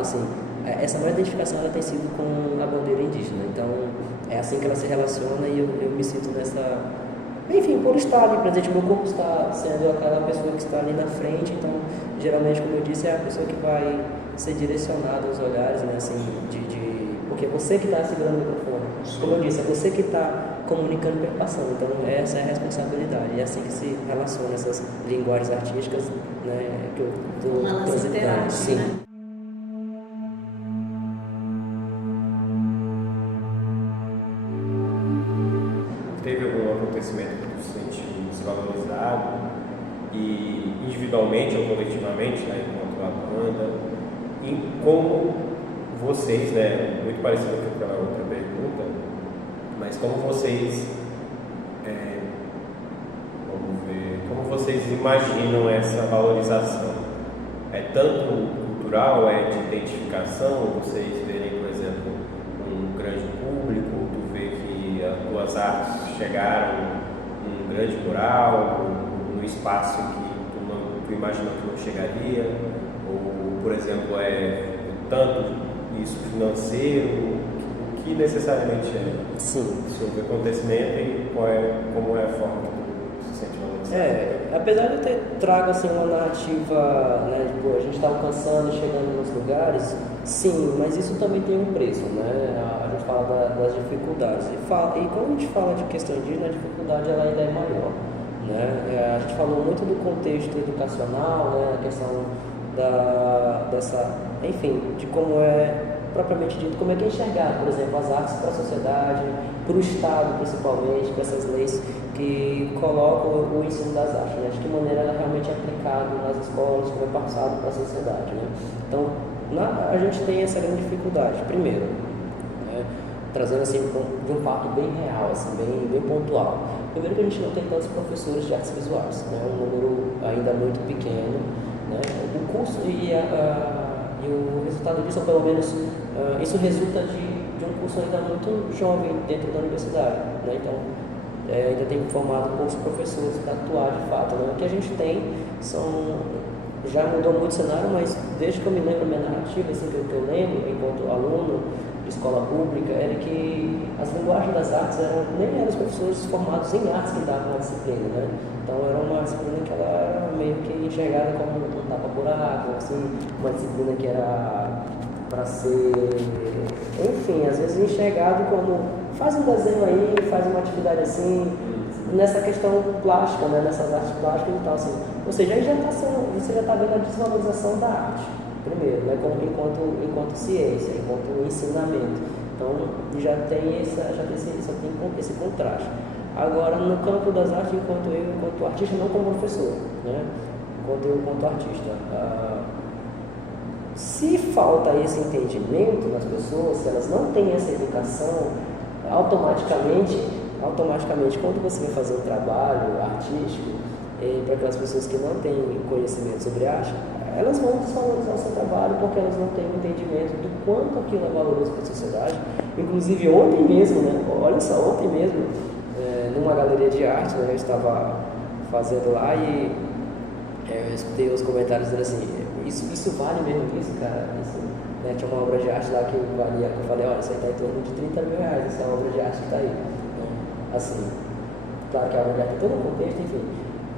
assim, essa maior identificação ela tem sido com a bandeira indígena. Então, é assim que ela se relaciona e eu me sinto nessa... Enfim, por estar ali presente, meu corpo está sendo aquela pessoa que está ali na frente, então, geralmente, como eu disse, é a pessoa que vai ser direcionada aos olhares, né, assim, porque é você que está segurando o microfone. Como eu disse, é você que está comunicando e passando, então essa é a responsabilidade, e é assim que se relaciona essas linguagens artísticas, né, que eu estou transitando. Sim. Né? e individualmente ou coletivamente, né, enquanto a banda, em como vocês, né, muito parecido com aquela outra pergunta, mas como vocês, vamos ver, como vocês imaginam essa valorização? É tanto cultural, é de identificação, vocês verem, por exemplo, um grande público, tu vê que as tuas artes chegaram num grande mural, num espaço que tu imaginou que não chegaria, ou, por exemplo, tanto isso financeiro, o que necessariamente é Sim. sobre o acontecimento e como é a forma que tu se sente valorizado. Apesar de eu ter trago assim, uma narrativa, né, a gente está alcançando, chegando nos lugares, sim, mas isso também tem um preço, né? A gente fala das dificuldades. E quando a gente fala de questão indígena, a dificuldade ela ainda é maior. Né? A gente falou muito do contexto educacional, né? A questão enfim, de como é propriamente dito, como é que é enxergado, por exemplo, as artes para a sociedade, para o Estado principalmente, para essas leis que colocam o ensino das artes, né? De que maneira ela realmente é aplicada nas escolas, como é passado para a sociedade. Né? Então, a gente tem essa grande dificuldade, primeiro, né? Trazendo assim de um fato bem real, assim, bem pontual. Primeiro que a gente não tem tantos professores de artes visuais, né? Um número ainda muito pequeno, né? O curso e o resultado disso, ou pelo menos isso resulta de um curso ainda muito jovem dentro da universidade, né? Então ainda tem formado poucos professores para atuar de fato, né? O que a gente tem já mudou muito o cenário, mas desde que eu me lembro a minha narrativa, assim, que eu lembro enquanto aluno de escola pública, era que as linguagens das artes nem eram os professores formados em artes que davam a disciplina, né? Então era uma disciplina que ela era meio que enxergada como um tapa-buraco, assim, uma disciplina que era para ser, enfim, às vezes enxergado como faz um desenho aí, faz uma atividade assim, nessa questão plástica, né? Nessas artes plásticas e tal, assim. Ou seja, aí você já está vendo a desvalorização da arte, primeiro, né? Enquanto ciência, enquanto ensinamento. Então já tem esse contraste. Agora, no campo das artes, enquanto artista, não como professor, né? Enquanto artista. Se falta esse entendimento nas pessoas, se elas não têm essa educação, automaticamente, quando você vai fazer um trabalho artístico, para aquelas pessoas que não têm conhecimento sobre arte, elas vão desvalorizar o seu trabalho porque elas não têm um entendimento do quanto aquilo é valoroso para a sociedade. Inclusive, ontem mesmo, né? Olha só, ontem mesmo, numa galeria de arte, né, eu estava fazendo lá e eu escutei os comentários dizendo assim, isso vale mesmo isso, cara? Isso, né, tinha uma obra de arte lá que valia, eu falei, olha, isso aí está em torno de 30 mil reais, essa obra de arte que está aí. Assim, claro que a obra de arte tem todo um contexto, enfim,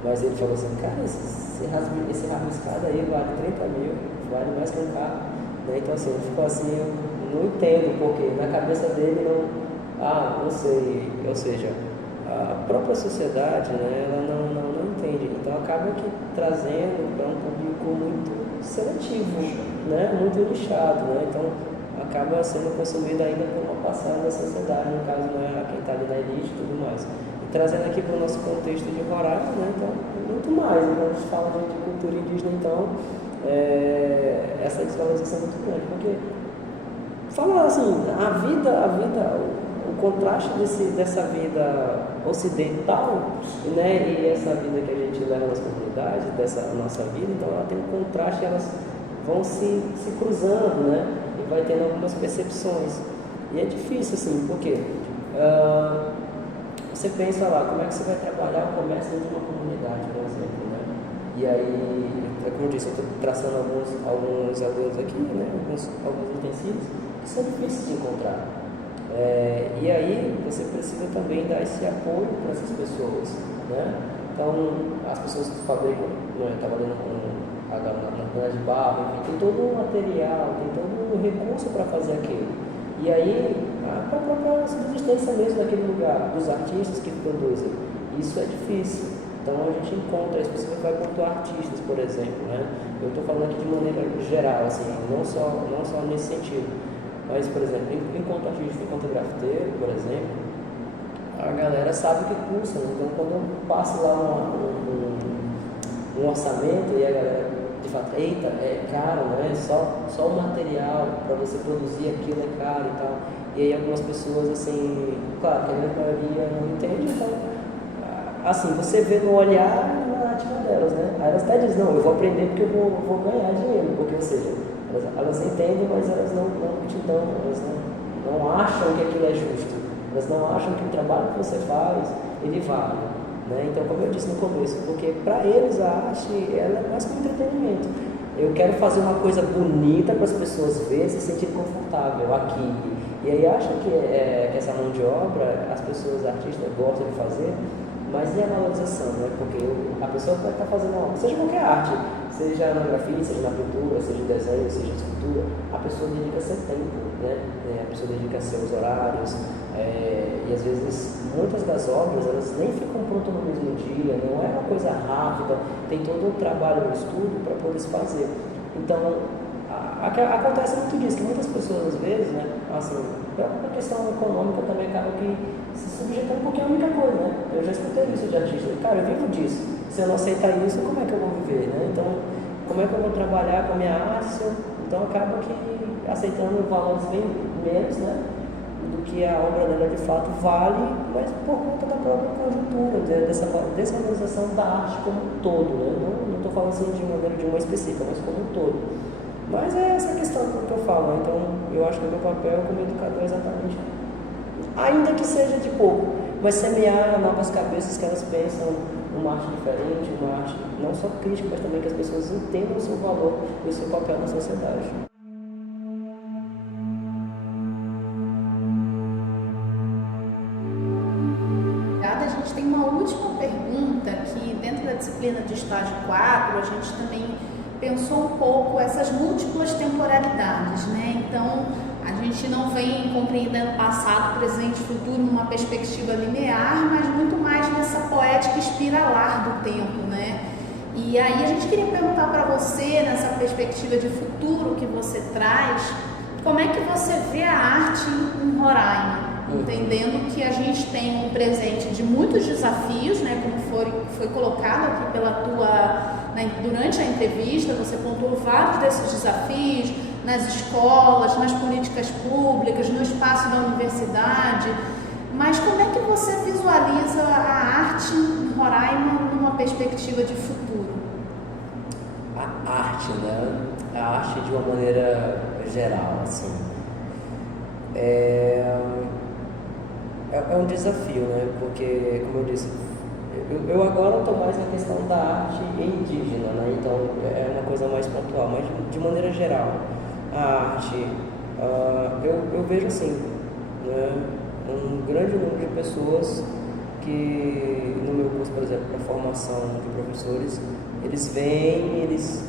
mas ele falou assim, cara, esse rabiscado aí vale 30 mil, vale mais que um carro. Né? Então assim, ficou assim, eu não entendo, porque na cabeça dele não sei, ou seja, a própria sociedade, né, ela não entende. Então acaba que trazendo para um público muito seletivo, né, muito nichado, né? Então acaba sendo consumido ainda por uma passada da sociedade, no caso, né, quem está ali na elite e tudo mais. E trazendo aqui para o nosso contexto de Roraima, né, então, muito mais. Quando a gente fala de cultura indígena, então, essa desvalorização é muito grande, porque fala assim, a vida, o contraste dessa vida ocidental, né, e essa vida que a gente leva nas comunidades, dessa nossa vida, então ela tem um contraste, elas vão se cruzando, né, e vai tendo algumas percepções. E é difícil, assim, porque você pensa lá, como é que você vai trabalhar o comércio dentro de uma comunidade, por exemplo, né? E aí, como eu disse, eu estou traçando alguns alunos aqui, né, alguns utensílios que são difíceis de encontrar. E aí você precisa também dar esse apoio para essas pessoas, né? Então as pessoas que fabricam, trabalhando na cana de barro, enfim, tem todo um material, tem todo um recurso para fazer aquilo. E aí a própria subsistência mesmo daquele lugar, dos artistas que produzem, isso é difícil. Então a gente encontra, isso você vai pontuar artistas, por exemplo, né? Eu estou falando aqui de maneira geral, assim, não só nesse sentido. Mas, por exemplo, enquanto artista, enquanto grafiteiro, por exemplo, a galera sabe o que custa. Então, quando eu passo lá um orçamento e a galera de fato, eita, é caro, né? Só o material para você produzir aquilo é caro e tal. E aí algumas pessoas, assim, claro que a grande maioria não entende, então, assim, você vê no olhar e na narrativa delas, né? Aí elas até dizem, não, eu vou aprender porque eu vou ganhar dinheiro, porque, ou seja, elas entendem, mas elas não te dão, elas não acham que aquilo é justo, elas não acham que o trabalho que você faz, ele vale. Né? Então, como eu disse no começo, porque para eles a arte ela é mais como entretenimento. Eu quero fazer uma coisa bonita para as pessoas verem e se sentirem confortável aqui. E aí acham que essa mão de obra, as pessoas, artistas, gostam de fazer, mas e a valorização, né? Porque a pessoa vai estar fazendo algo, seja qualquer arte, seja na grafite, seja na pintura, seja em desenho, seja em escultura, a pessoa dedica seu tempo, né? A pessoa dedica seus horários, e às vezes muitas das obras elas nem ficam prontas no mesmo dia, não é uma coisa rápida, tem todo um trabalho no estudo para poder se fazer. Então, acontece muito disso, que muitas pessoas às vezes, né, assim, pela questão econômica também acaba que se subjetando porque é a única coisa, né? Eu já escutei isso de artista, cara, eu vivo disso, se eu não aceitar isso, como é que eu vou viver, né? Então, como é que eu vou trabalhar com a minha arte? Então acaba que aceitando valores bem menos, né, do que a obra dela de fato vale, mas por conta da própria conjuntura, dessa desvalorização da arte como um todo, né? Não estou falando assim de uma específica, mas como um todo. Mas é essa questão que eu falo, né? Então eu acho que o meu papel como educador é exatamente, ainda que seja de pouco, mas semear novas cabeças que elas pensam uma arte diferente, uma arte não só crítica, mas também que as pessoas entendam o seu valor e o seu papel na sociedade. A gente tem uma última pergunta que dentro da disciplina de estágio 4 a gente também pensou um pouco essas múltiplas temporalidades, né? Então a gente não vem compreendendo passado, presente e futuro numa perspectiva linear, mas muito mais nessa poética espiralar do tempo, né? E aí a gente queria perguntar para você, nessa perspectiva de futuro que você traz, como é que você vê a arte em Roraima? Entendendo que a gente tem um presente de muitos desafios, né, como foi colocado aqui durante a entrevista, você pontuou vários desses desafios nas escolas, nas políticas públicas, no espaço da universidade, mas como é que você visualiza a arte em Roraima numa perspectiva de futuro? A arte, né? A arte de uma maneira geral, assim. É um desafio, né? Porque, como eu disse, eu agora estou mais na questão da arte indígena, né? Então é uma coisa mais pontual, mas de maneira geral, a arte, eu vejo assim, né? Um grande número de pessoas que no meu curso, por exemplo, para formação de professores, eles vêm, eles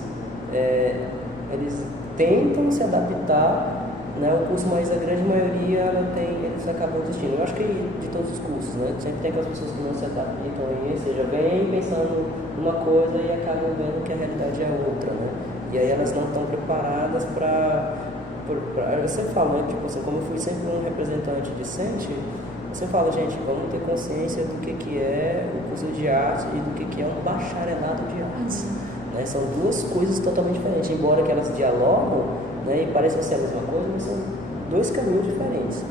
tentam se adaptar, né, o curso, mas a grande maioria eles acabam desistindo. Eu acho que de todos os cursos, né, sempre tem aquelas pessoas que não se adaptam aí, ou seja, vêm pensando numa coisa e acabam vendo que a realidade é outra, né, e aí elas não estão preparadas para eu sempre falo, né, tipo assim, como eu fui sempre um representante discente, eu sempre falo, gente, vamos ter consciência do que é o curso de arte e do que é um bacharelado de artes, né, são duas coisas totalmente diferentes, embora que elas dialogam, né, e parecem ser a mesma coisa, mas são dois caminhos diferentes.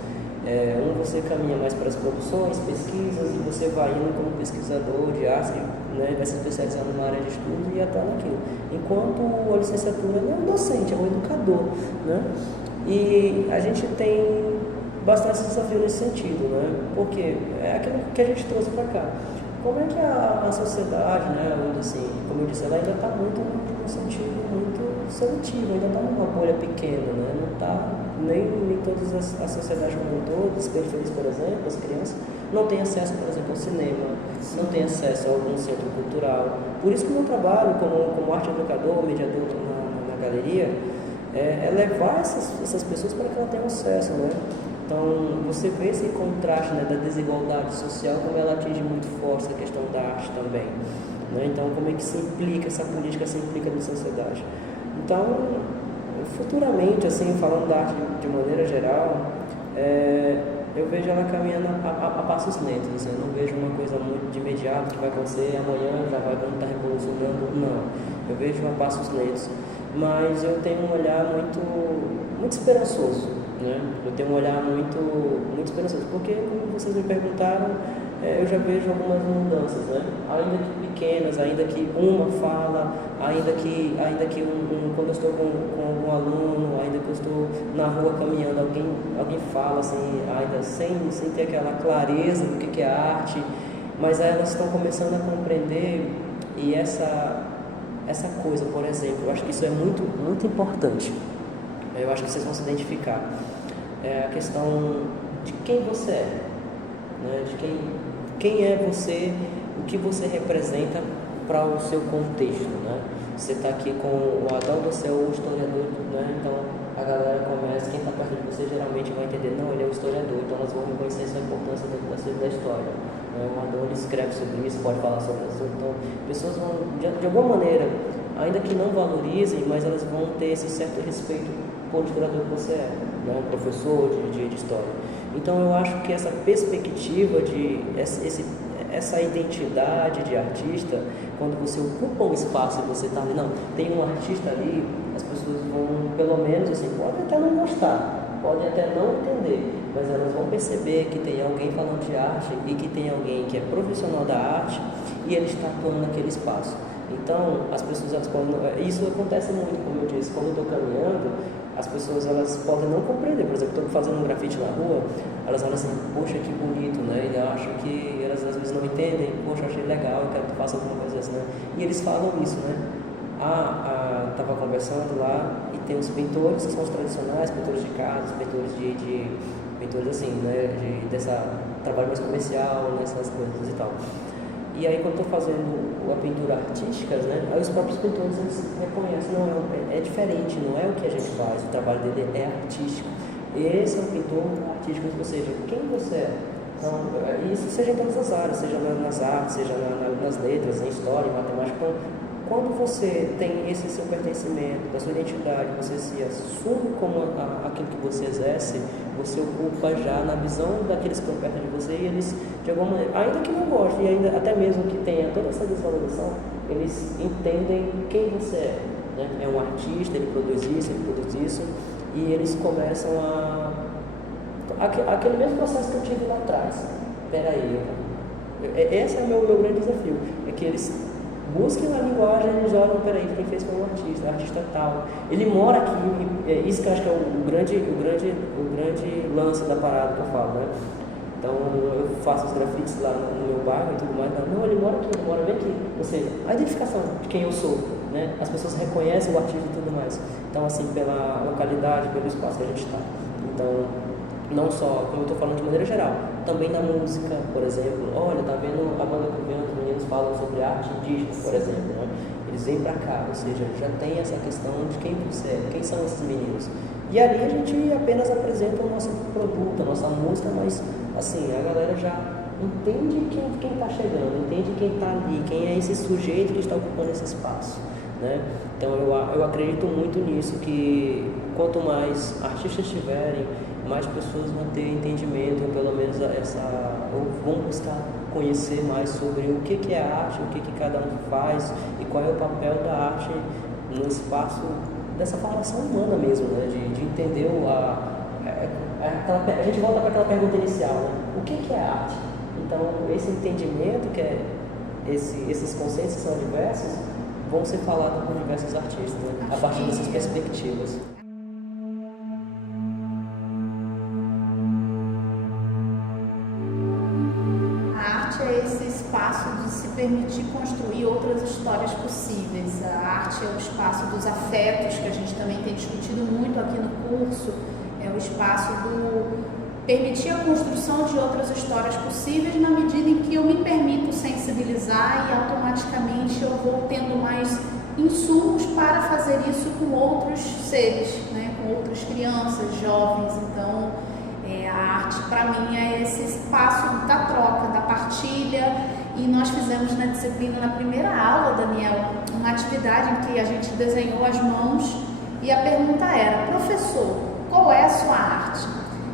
Você caminha mais para as produções, pesquisas, e você vai indo como pesquisador de arte, né, vai se especializando numa área de estudo e até naquilo. Enquanto a licenciatura não é um docente, é um educador, né? E a gente tem bastante desafio nesse sentido, né? Porque é aquilo que a gente trouxe para cá. Como é que a sociedade, né, assim, como eu disse, ela ainda está muito num sentido muito seletivo, ainda está numa bolha pequena, né? Não está nem todas as sociedades como um todo, as periferias, por exemplo, as crianças não têm acesso, por exemplo, ao cinema, não têm acesso a algum centro cultural. Por isso que o meu trabalho como arte educador, mediador na galeria, é levar essas pessoas para que elas tenham acesso, né? Então, você vê esse contraste, né, da desigualdade social, como ela atinge muito forte a questão da arte também, né? Então, como é que se implica, essa política se implica na sociedade. Então, futuramente, assim, falando da arte de maneira geral, eu vejo ela caminhando a passos lentos, assim, eu não vejo uma coisa muito de imediato que vai acontecer amanhã, já vai estar revolucionando, não. Eu vejo a passos lentos, mas eu tenho um olhar muito esperançoso, né? Eu tenho um olhar muito esperançoso, porque, como vocês me perguntaram, eu já vejo algumas mudanças, né? Ainda que pequenas, ainda que uma fala, ainda que quando eu estou com algum aluno, ainda que eu estou na rua caminhando, alguém fala assim, ainda sem ter aquela clareza do que é arte, mas elas estão começando a compreender, e essa coisa, por exemplo, eu acho que isso é muito importante, eu acho que vocês vão se identificar, é a questão de quem você é, né? De quem é você, o que você representa para o seu contexto, né? Você está aqui com o Adão, você é o historiador, né? Então a galera começa, quem está perto de você geralmente vai entender, não, ele é o historiador, então elas vão reconhecer sua importância da história. O Adão, ele escreve sobre isso, pode falar sobre isso, então pessoas vão, de alguma maneira, ainda que não valorizem, mas elas vão ter esse certo respeito por historiador que você é, né? Professor de história. Então eu acho que essa perspectiva essa identidade de artista, quando você ocupa um espaço e você está ali, não, tem um artista ali, as pessoas vão, pelo menos assim, podem até não gostar, podem até não entender, mas elas vão perceber que tem alguém falando de arte e que tem alguém que é profissional da arte e ele está atuando naquele espaço. Então, as pessoas, isso acontece muito, como eu disse, quando eu estou caminhando, as pessoas elas podem não compreender. Por exemplo, estou fazendo um grafite na rua, elas falam assim, poxa, que bonito, né? E eu acho que elas às vezes não entendem, poxa, achei legal, eu quero que tu faça alguma coisa assim, né? E eles falam isso, né? Estava conversando lá e tem os pintores que são os tradicionais, pintores de casas, pintores pintores assim, né? Dessa trabalho mais comercial, nessas coisas e tal. E aí, quando estou fazendo a pintura artística, né, aí os próprios pintores eles reconhecem, não, é diferente, não é o que a gente faz, o trabalho dele é artístico. Esse é um pintor artístico, ou seja, quem você é? Então, isso seja em todas as áreas, seja nas artes, seja nas letras, em história, em matemática. Então, quando você tem esse seu pertencimento, da sua identidade, você se assume como aquilo que você exerce, você ocupa já na visão daqueles que estão perto de você e eles, de alguma maneira, ainda que não gostem, e ainda, até mesmo que tenha toda essa desvalorização, eles entendem quem você é, né? É um artista, ele produz isso, e eles começam aquele mesmo processo que eu tive lá atrás. Peraí, esse é o meu grande desafio, é que eles busquem na linguagem, eles olham, peraí, quem fez foi um artista tal. Ele mora aqui, isso que eu acho que é o grande lance da parada que eu falo, né? Então, eu faço os grafites lá no meu bairro e tudo mais. Não, ele mora aqui, ele mora bem aqui. Ou seja, a identificação de quem eu sou, né? As pessoas reconhecem o artista e tudo mais. Então, assim, pela localidade, pelo espaço que a gente está. Então, não só, como eu estou falando de maneira geral, também na música, por exemplo. Olha, tá vendo a banda que vem, os meninos falam sobre arte indígena, por exemplo, né? Eles vêm para cá, ou seja, já tem essa questão de quem você é, quem são esses meninos. E ali a gente apenas apresenta o nosso produto, a nossa música, mas assim, a galera já entende quem está chegando, entende quem está ali, quem é esse sujeito que está ocupando esse espaço, né? Então eu acredito muito nisso, que quanto mais artistas tiverem, mais pessoas vão ter entendimento, ou pelo menos ou vão buscar conhecer mais sobre o que é a arte, o que cada um faz e qual é o papel da arte no espaço dessa formação humana mesmo, né? De entender a gente volta para aquela pergunta inicial, né? O que é a arte? Então, esse entendimento, que é esses conceitos que são diversos, vão ser falados por diversos artistas, né? A partir dessas perspectivas. De se permitir construir outras histórias possíveis. A arte é o espaço dos afetos, que a gente também tem discutido muito aqui no curso, é o espaço do permitir a construção de outras histórias possíveis na medida em que eu me permito sensibilizar e automaticamente eu vou tendo mais insumos para fazer isso com outros seres, né? Com outras crianças, jovens. Então, a arte para mim é esse espaço da troca, da partilha. E nós fizemos na disciplina, na primeira aula, Daniel, uma atividade em que a gente desenhou as mãos e a pergunta era: professor, qual é a sua arte?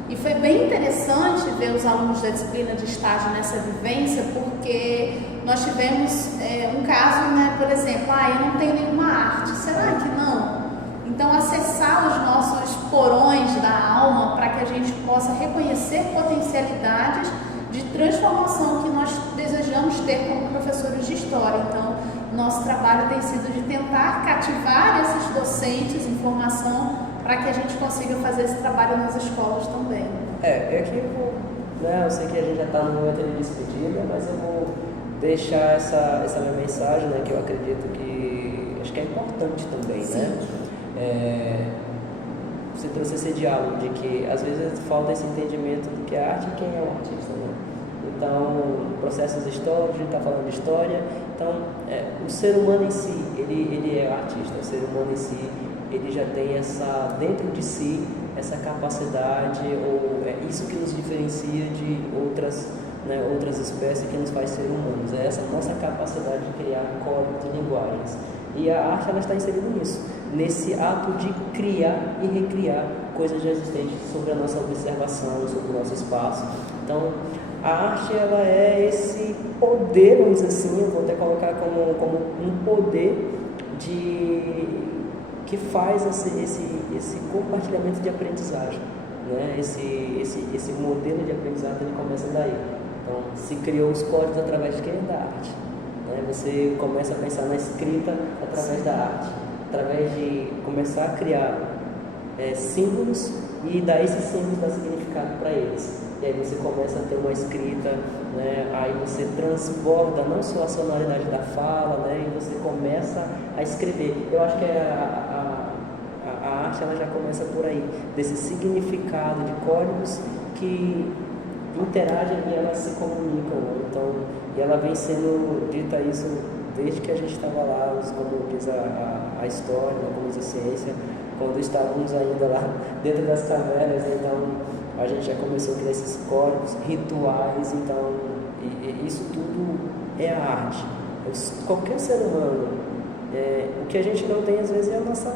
E foi bem interessante ver os alunos da disciplina de estágio nessa vivência, porque nós tivemos um caso, né, por exemplo, eu não tenho nenhuma arte, será que não? Então, acessar os nossos porões da alma para que a gente possa reconhecer potencialidades de transformação que nós desejamos ter como professores de história. Então, nosso trabalho tem sido de tentar cativar esses docentes em formação para que a gente consiga fazer esse trabalho nas escolas também. Aqui eu vou, né, eu sei que a gente já está no momento de despedida, mas eu vou deixar essa minha mensagem, né, que eu acredito que acho que é importante também, sim, né? Você trouxe esse diálogo de que às vezes falta esse entendimento do que é arte e quem é o artista, né? Então, processos históricos, a gente está falando de história, então o ser humano em si, ele é artista, o ser humano em si, ele já tem dentro de si essa capacidade, ou é isso que nos diferencia de outras espécies que nos faz ser humanos, é essa nossa capacidade de criar códigos e linguagens. E a arte, ela está inserida nisso, nesse ato de criar e recriar coisas já existentes sobre a nossa observação, sobre o nosso espaço. Então, a arte, ela é esse poder, vamos dizer assim, eu vou até colocar como um poder que faz esse compartilhamento de aprendizagem, né? Esse modelo de aprendizagem, ele começa daí. Então, se criou os códigos através de quem? Da arte. Né? Você começa a pensar na escrita através da arte, através de começar a criar símbolos e dar esses símbolos dar significado para eles. E aí você começa a ter uma escrita, né? Aí você transborda não só a sonoridade da fala, né? E você começa a escrever. Eu acho que a arte, ela já começa por aí, desse significado de códigos que interagem e elas se comunicam, né? Então, e ela vem sendo dita isso desde que a gente estava lá, como diz a história, como diz a ciência, quando estávamos ainda lá dentro das cavernas. Então a gente já começou a criar esses códigos, rituais. Então, e isso tudo é a arte. Qualquer ser humano, o que a gente não tem às vezes é a nossa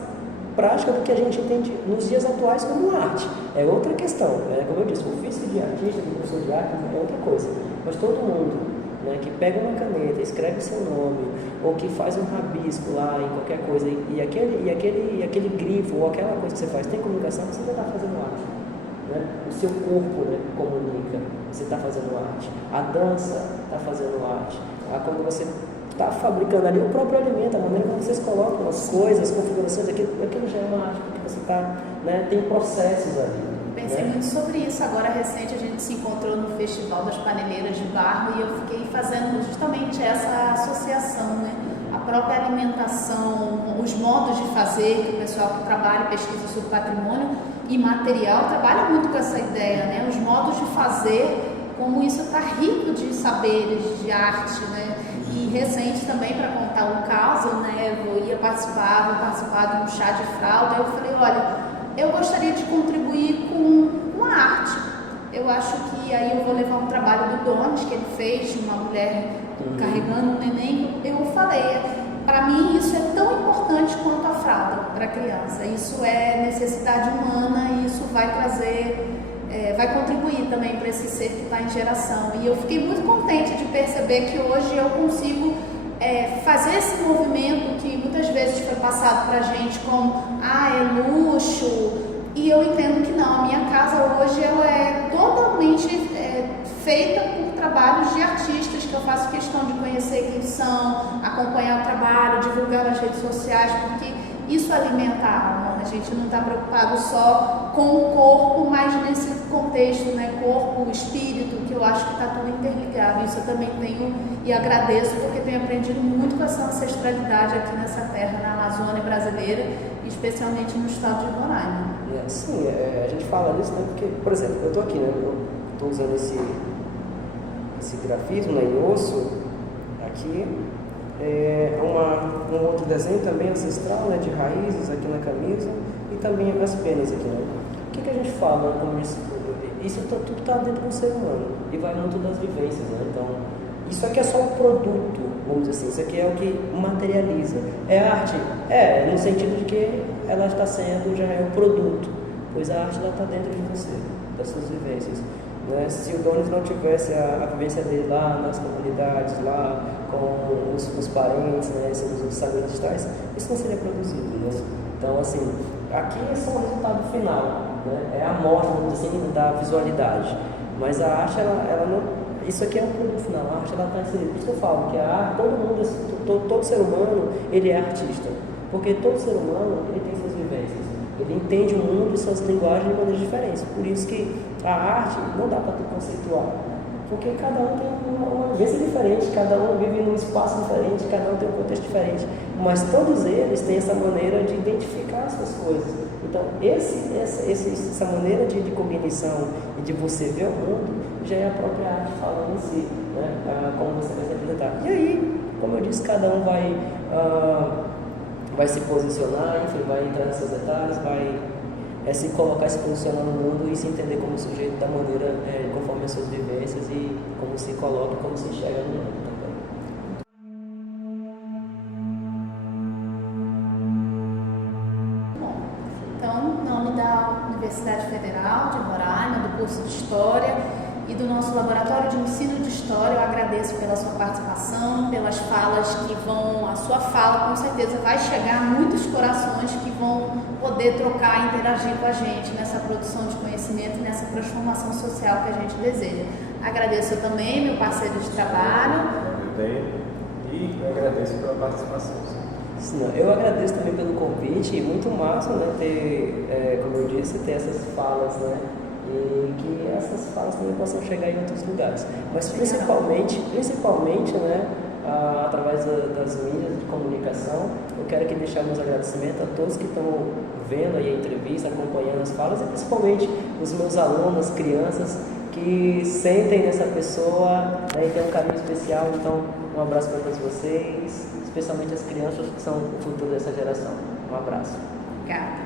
prática do que a gente entende nos dias atuais como arte. É outra questão, né? Como eu disse, o ofício de artista, de professor de arte é outra coisa. Mas todo mundo, né, que pega uma caneta, escreve seu nome, ou que faz um rabisco lá em qualquer coisa, e aquele grifo ou aquela coisa que você faz tem comunicação, você já está fazendo arte. Né? O seu corpo, né, comunica, você está fazendo arte. A dança está fazendo arte. Quando você está fabricando ali o próprio alimento, a maneira como vocês colocam as coisas, as configurações, aquilo já é uma arte, porque você está, né, tem processos ali. Pensei muito sobre isso. Agora, recente, a gente se encontrou no Festival das Paneleiras de Barro e eu fiquei fazendo justamente essa associação, né? A própria alimentação, os modos de fazer, que o pessoal que trabalha e pesquisa sobre patrimônio imaterial trabalha muito com essa ideia, né? Os modos de fazer, como isso está rico de saberes, de arte, né? E recente também, para contar um caso, né? Eu ia participar de um chá de fralda, eu falei, olha, eu gostaria de contribuir com a arte. Eu acho que aí eu vou levar um trabalho do Donis, que ele fez, de uma mulher carregando um neném. Eu falei, para mim isso é tão importante quanto a fralda para a criança. Isso é necessidade humana e isso vai trazer, vai contribuir também para esse ser que está em geração. E eu fiquei muito contente de perceber que hoje eu consigo fazer esse movimento que muitas vezes foi passado para a gente como é luxo, e eu entendo que não. A minha casa hoje ela é totalmente feita por trabalhos de artistas, que eu faço questão de conhecer quem são, acompanhar o trabalho, divulgar nas redes sociais, porque isso alimenta a alma. A gente não está preocupado só com o corpo, mas nesse contexto, né? Corpo, espírito, que eu acho que está tudo interligado. Isso eu também tenho e agradeço, porque tenho aprendido muito com essa ancestralidade aqui nessa terra, na Amazônia brasileira, especialmente no estado de Roraima. Sim, a gente fala disso, né? Porque, por exemplo, eu estou aqui, né? Eu estou usando esse grafismo, né, em osso, aqui. Um outro desenho também ancestral, né, de raízes aqui na camisa, e também as penas aqui, né? O que a gente fala com isso? Isso tudo está dentro do ser humano e vai muito das vivências, né? Então, isso aqui é só o produto, vamos dizer assim, isso aqui é o que materializa. É arte? No sentido de que ela está sendo, já é o produto, pois a arte está dentro de você. das suas vivências. Né? Se o Donis não tivesse a vivência dele lá nas comunidades, lá com os parentes, né, os saberes digitais, isso não seria produzido. Né? Então, assim, aqui é só o resultado final, né? É a morte, assim, da visualidade. Mas a arte, ela não... Isso aqui é um produto final, a arte está inserida. Por isso que eu falo que a arte, todo ser humano, ele é artista. Porque todo ser humano, ele tem suas vivências. Ele entende o mundo e suas linguagens de maneiras diferentes. Por isso que a arte não dá para tu conceituar. Porque cada um tem uma vivência diferente, cada um vive num espaço diferente, cada um tem um contexto diferente. Mas todos eles têm essa maneira de identificar as suas coisas. Então, essa maneira de cognição e de você ver o mundo já é a própria arte falando em si, né? Como você vai se apresentar. E aí, como eu disse, cada um vai se posicionar, enfim, vai entrar nesses detalhes, vai se colocar, se posicionar no mundo e se entender como sujeito da maneira, conforme as suas vivências e como se coloca, como se enxerga no mundo também. Bom, então, em nome da Universidade Federal de Roraima, do curso de História e do nosso laboratório de ensino de História, eu agradeço pela sua participação, pelas falas a sua fala com certeza vai chegar a muitos corações que vão poder trocar e interagir com a gente nessa produção de conhecimento e nessa transformação social que a gente deseja. Agradeço também meu parceiro de trabalho. Eu tenho e agradeço pela participação. Eu agradeço também pelo convite e muito massa, né, ter, como eu disse, ter essas falas, né, e que essas falas também possam chegar em outros lugares. Mas principalmente, né, através das mídias de comunicação, eu quero aqui deixar meus agradecimentos a todos que estão vendo aí a entrevista, acompanhando as falas, e principalmente os meus alunos, crianças, que sentem nessa pessoa, né, e tem um carinho especial. Então, um abraço para todos vocês, especialmente as crianças que são o futuro dessa geração. Um abraço. Obrigada.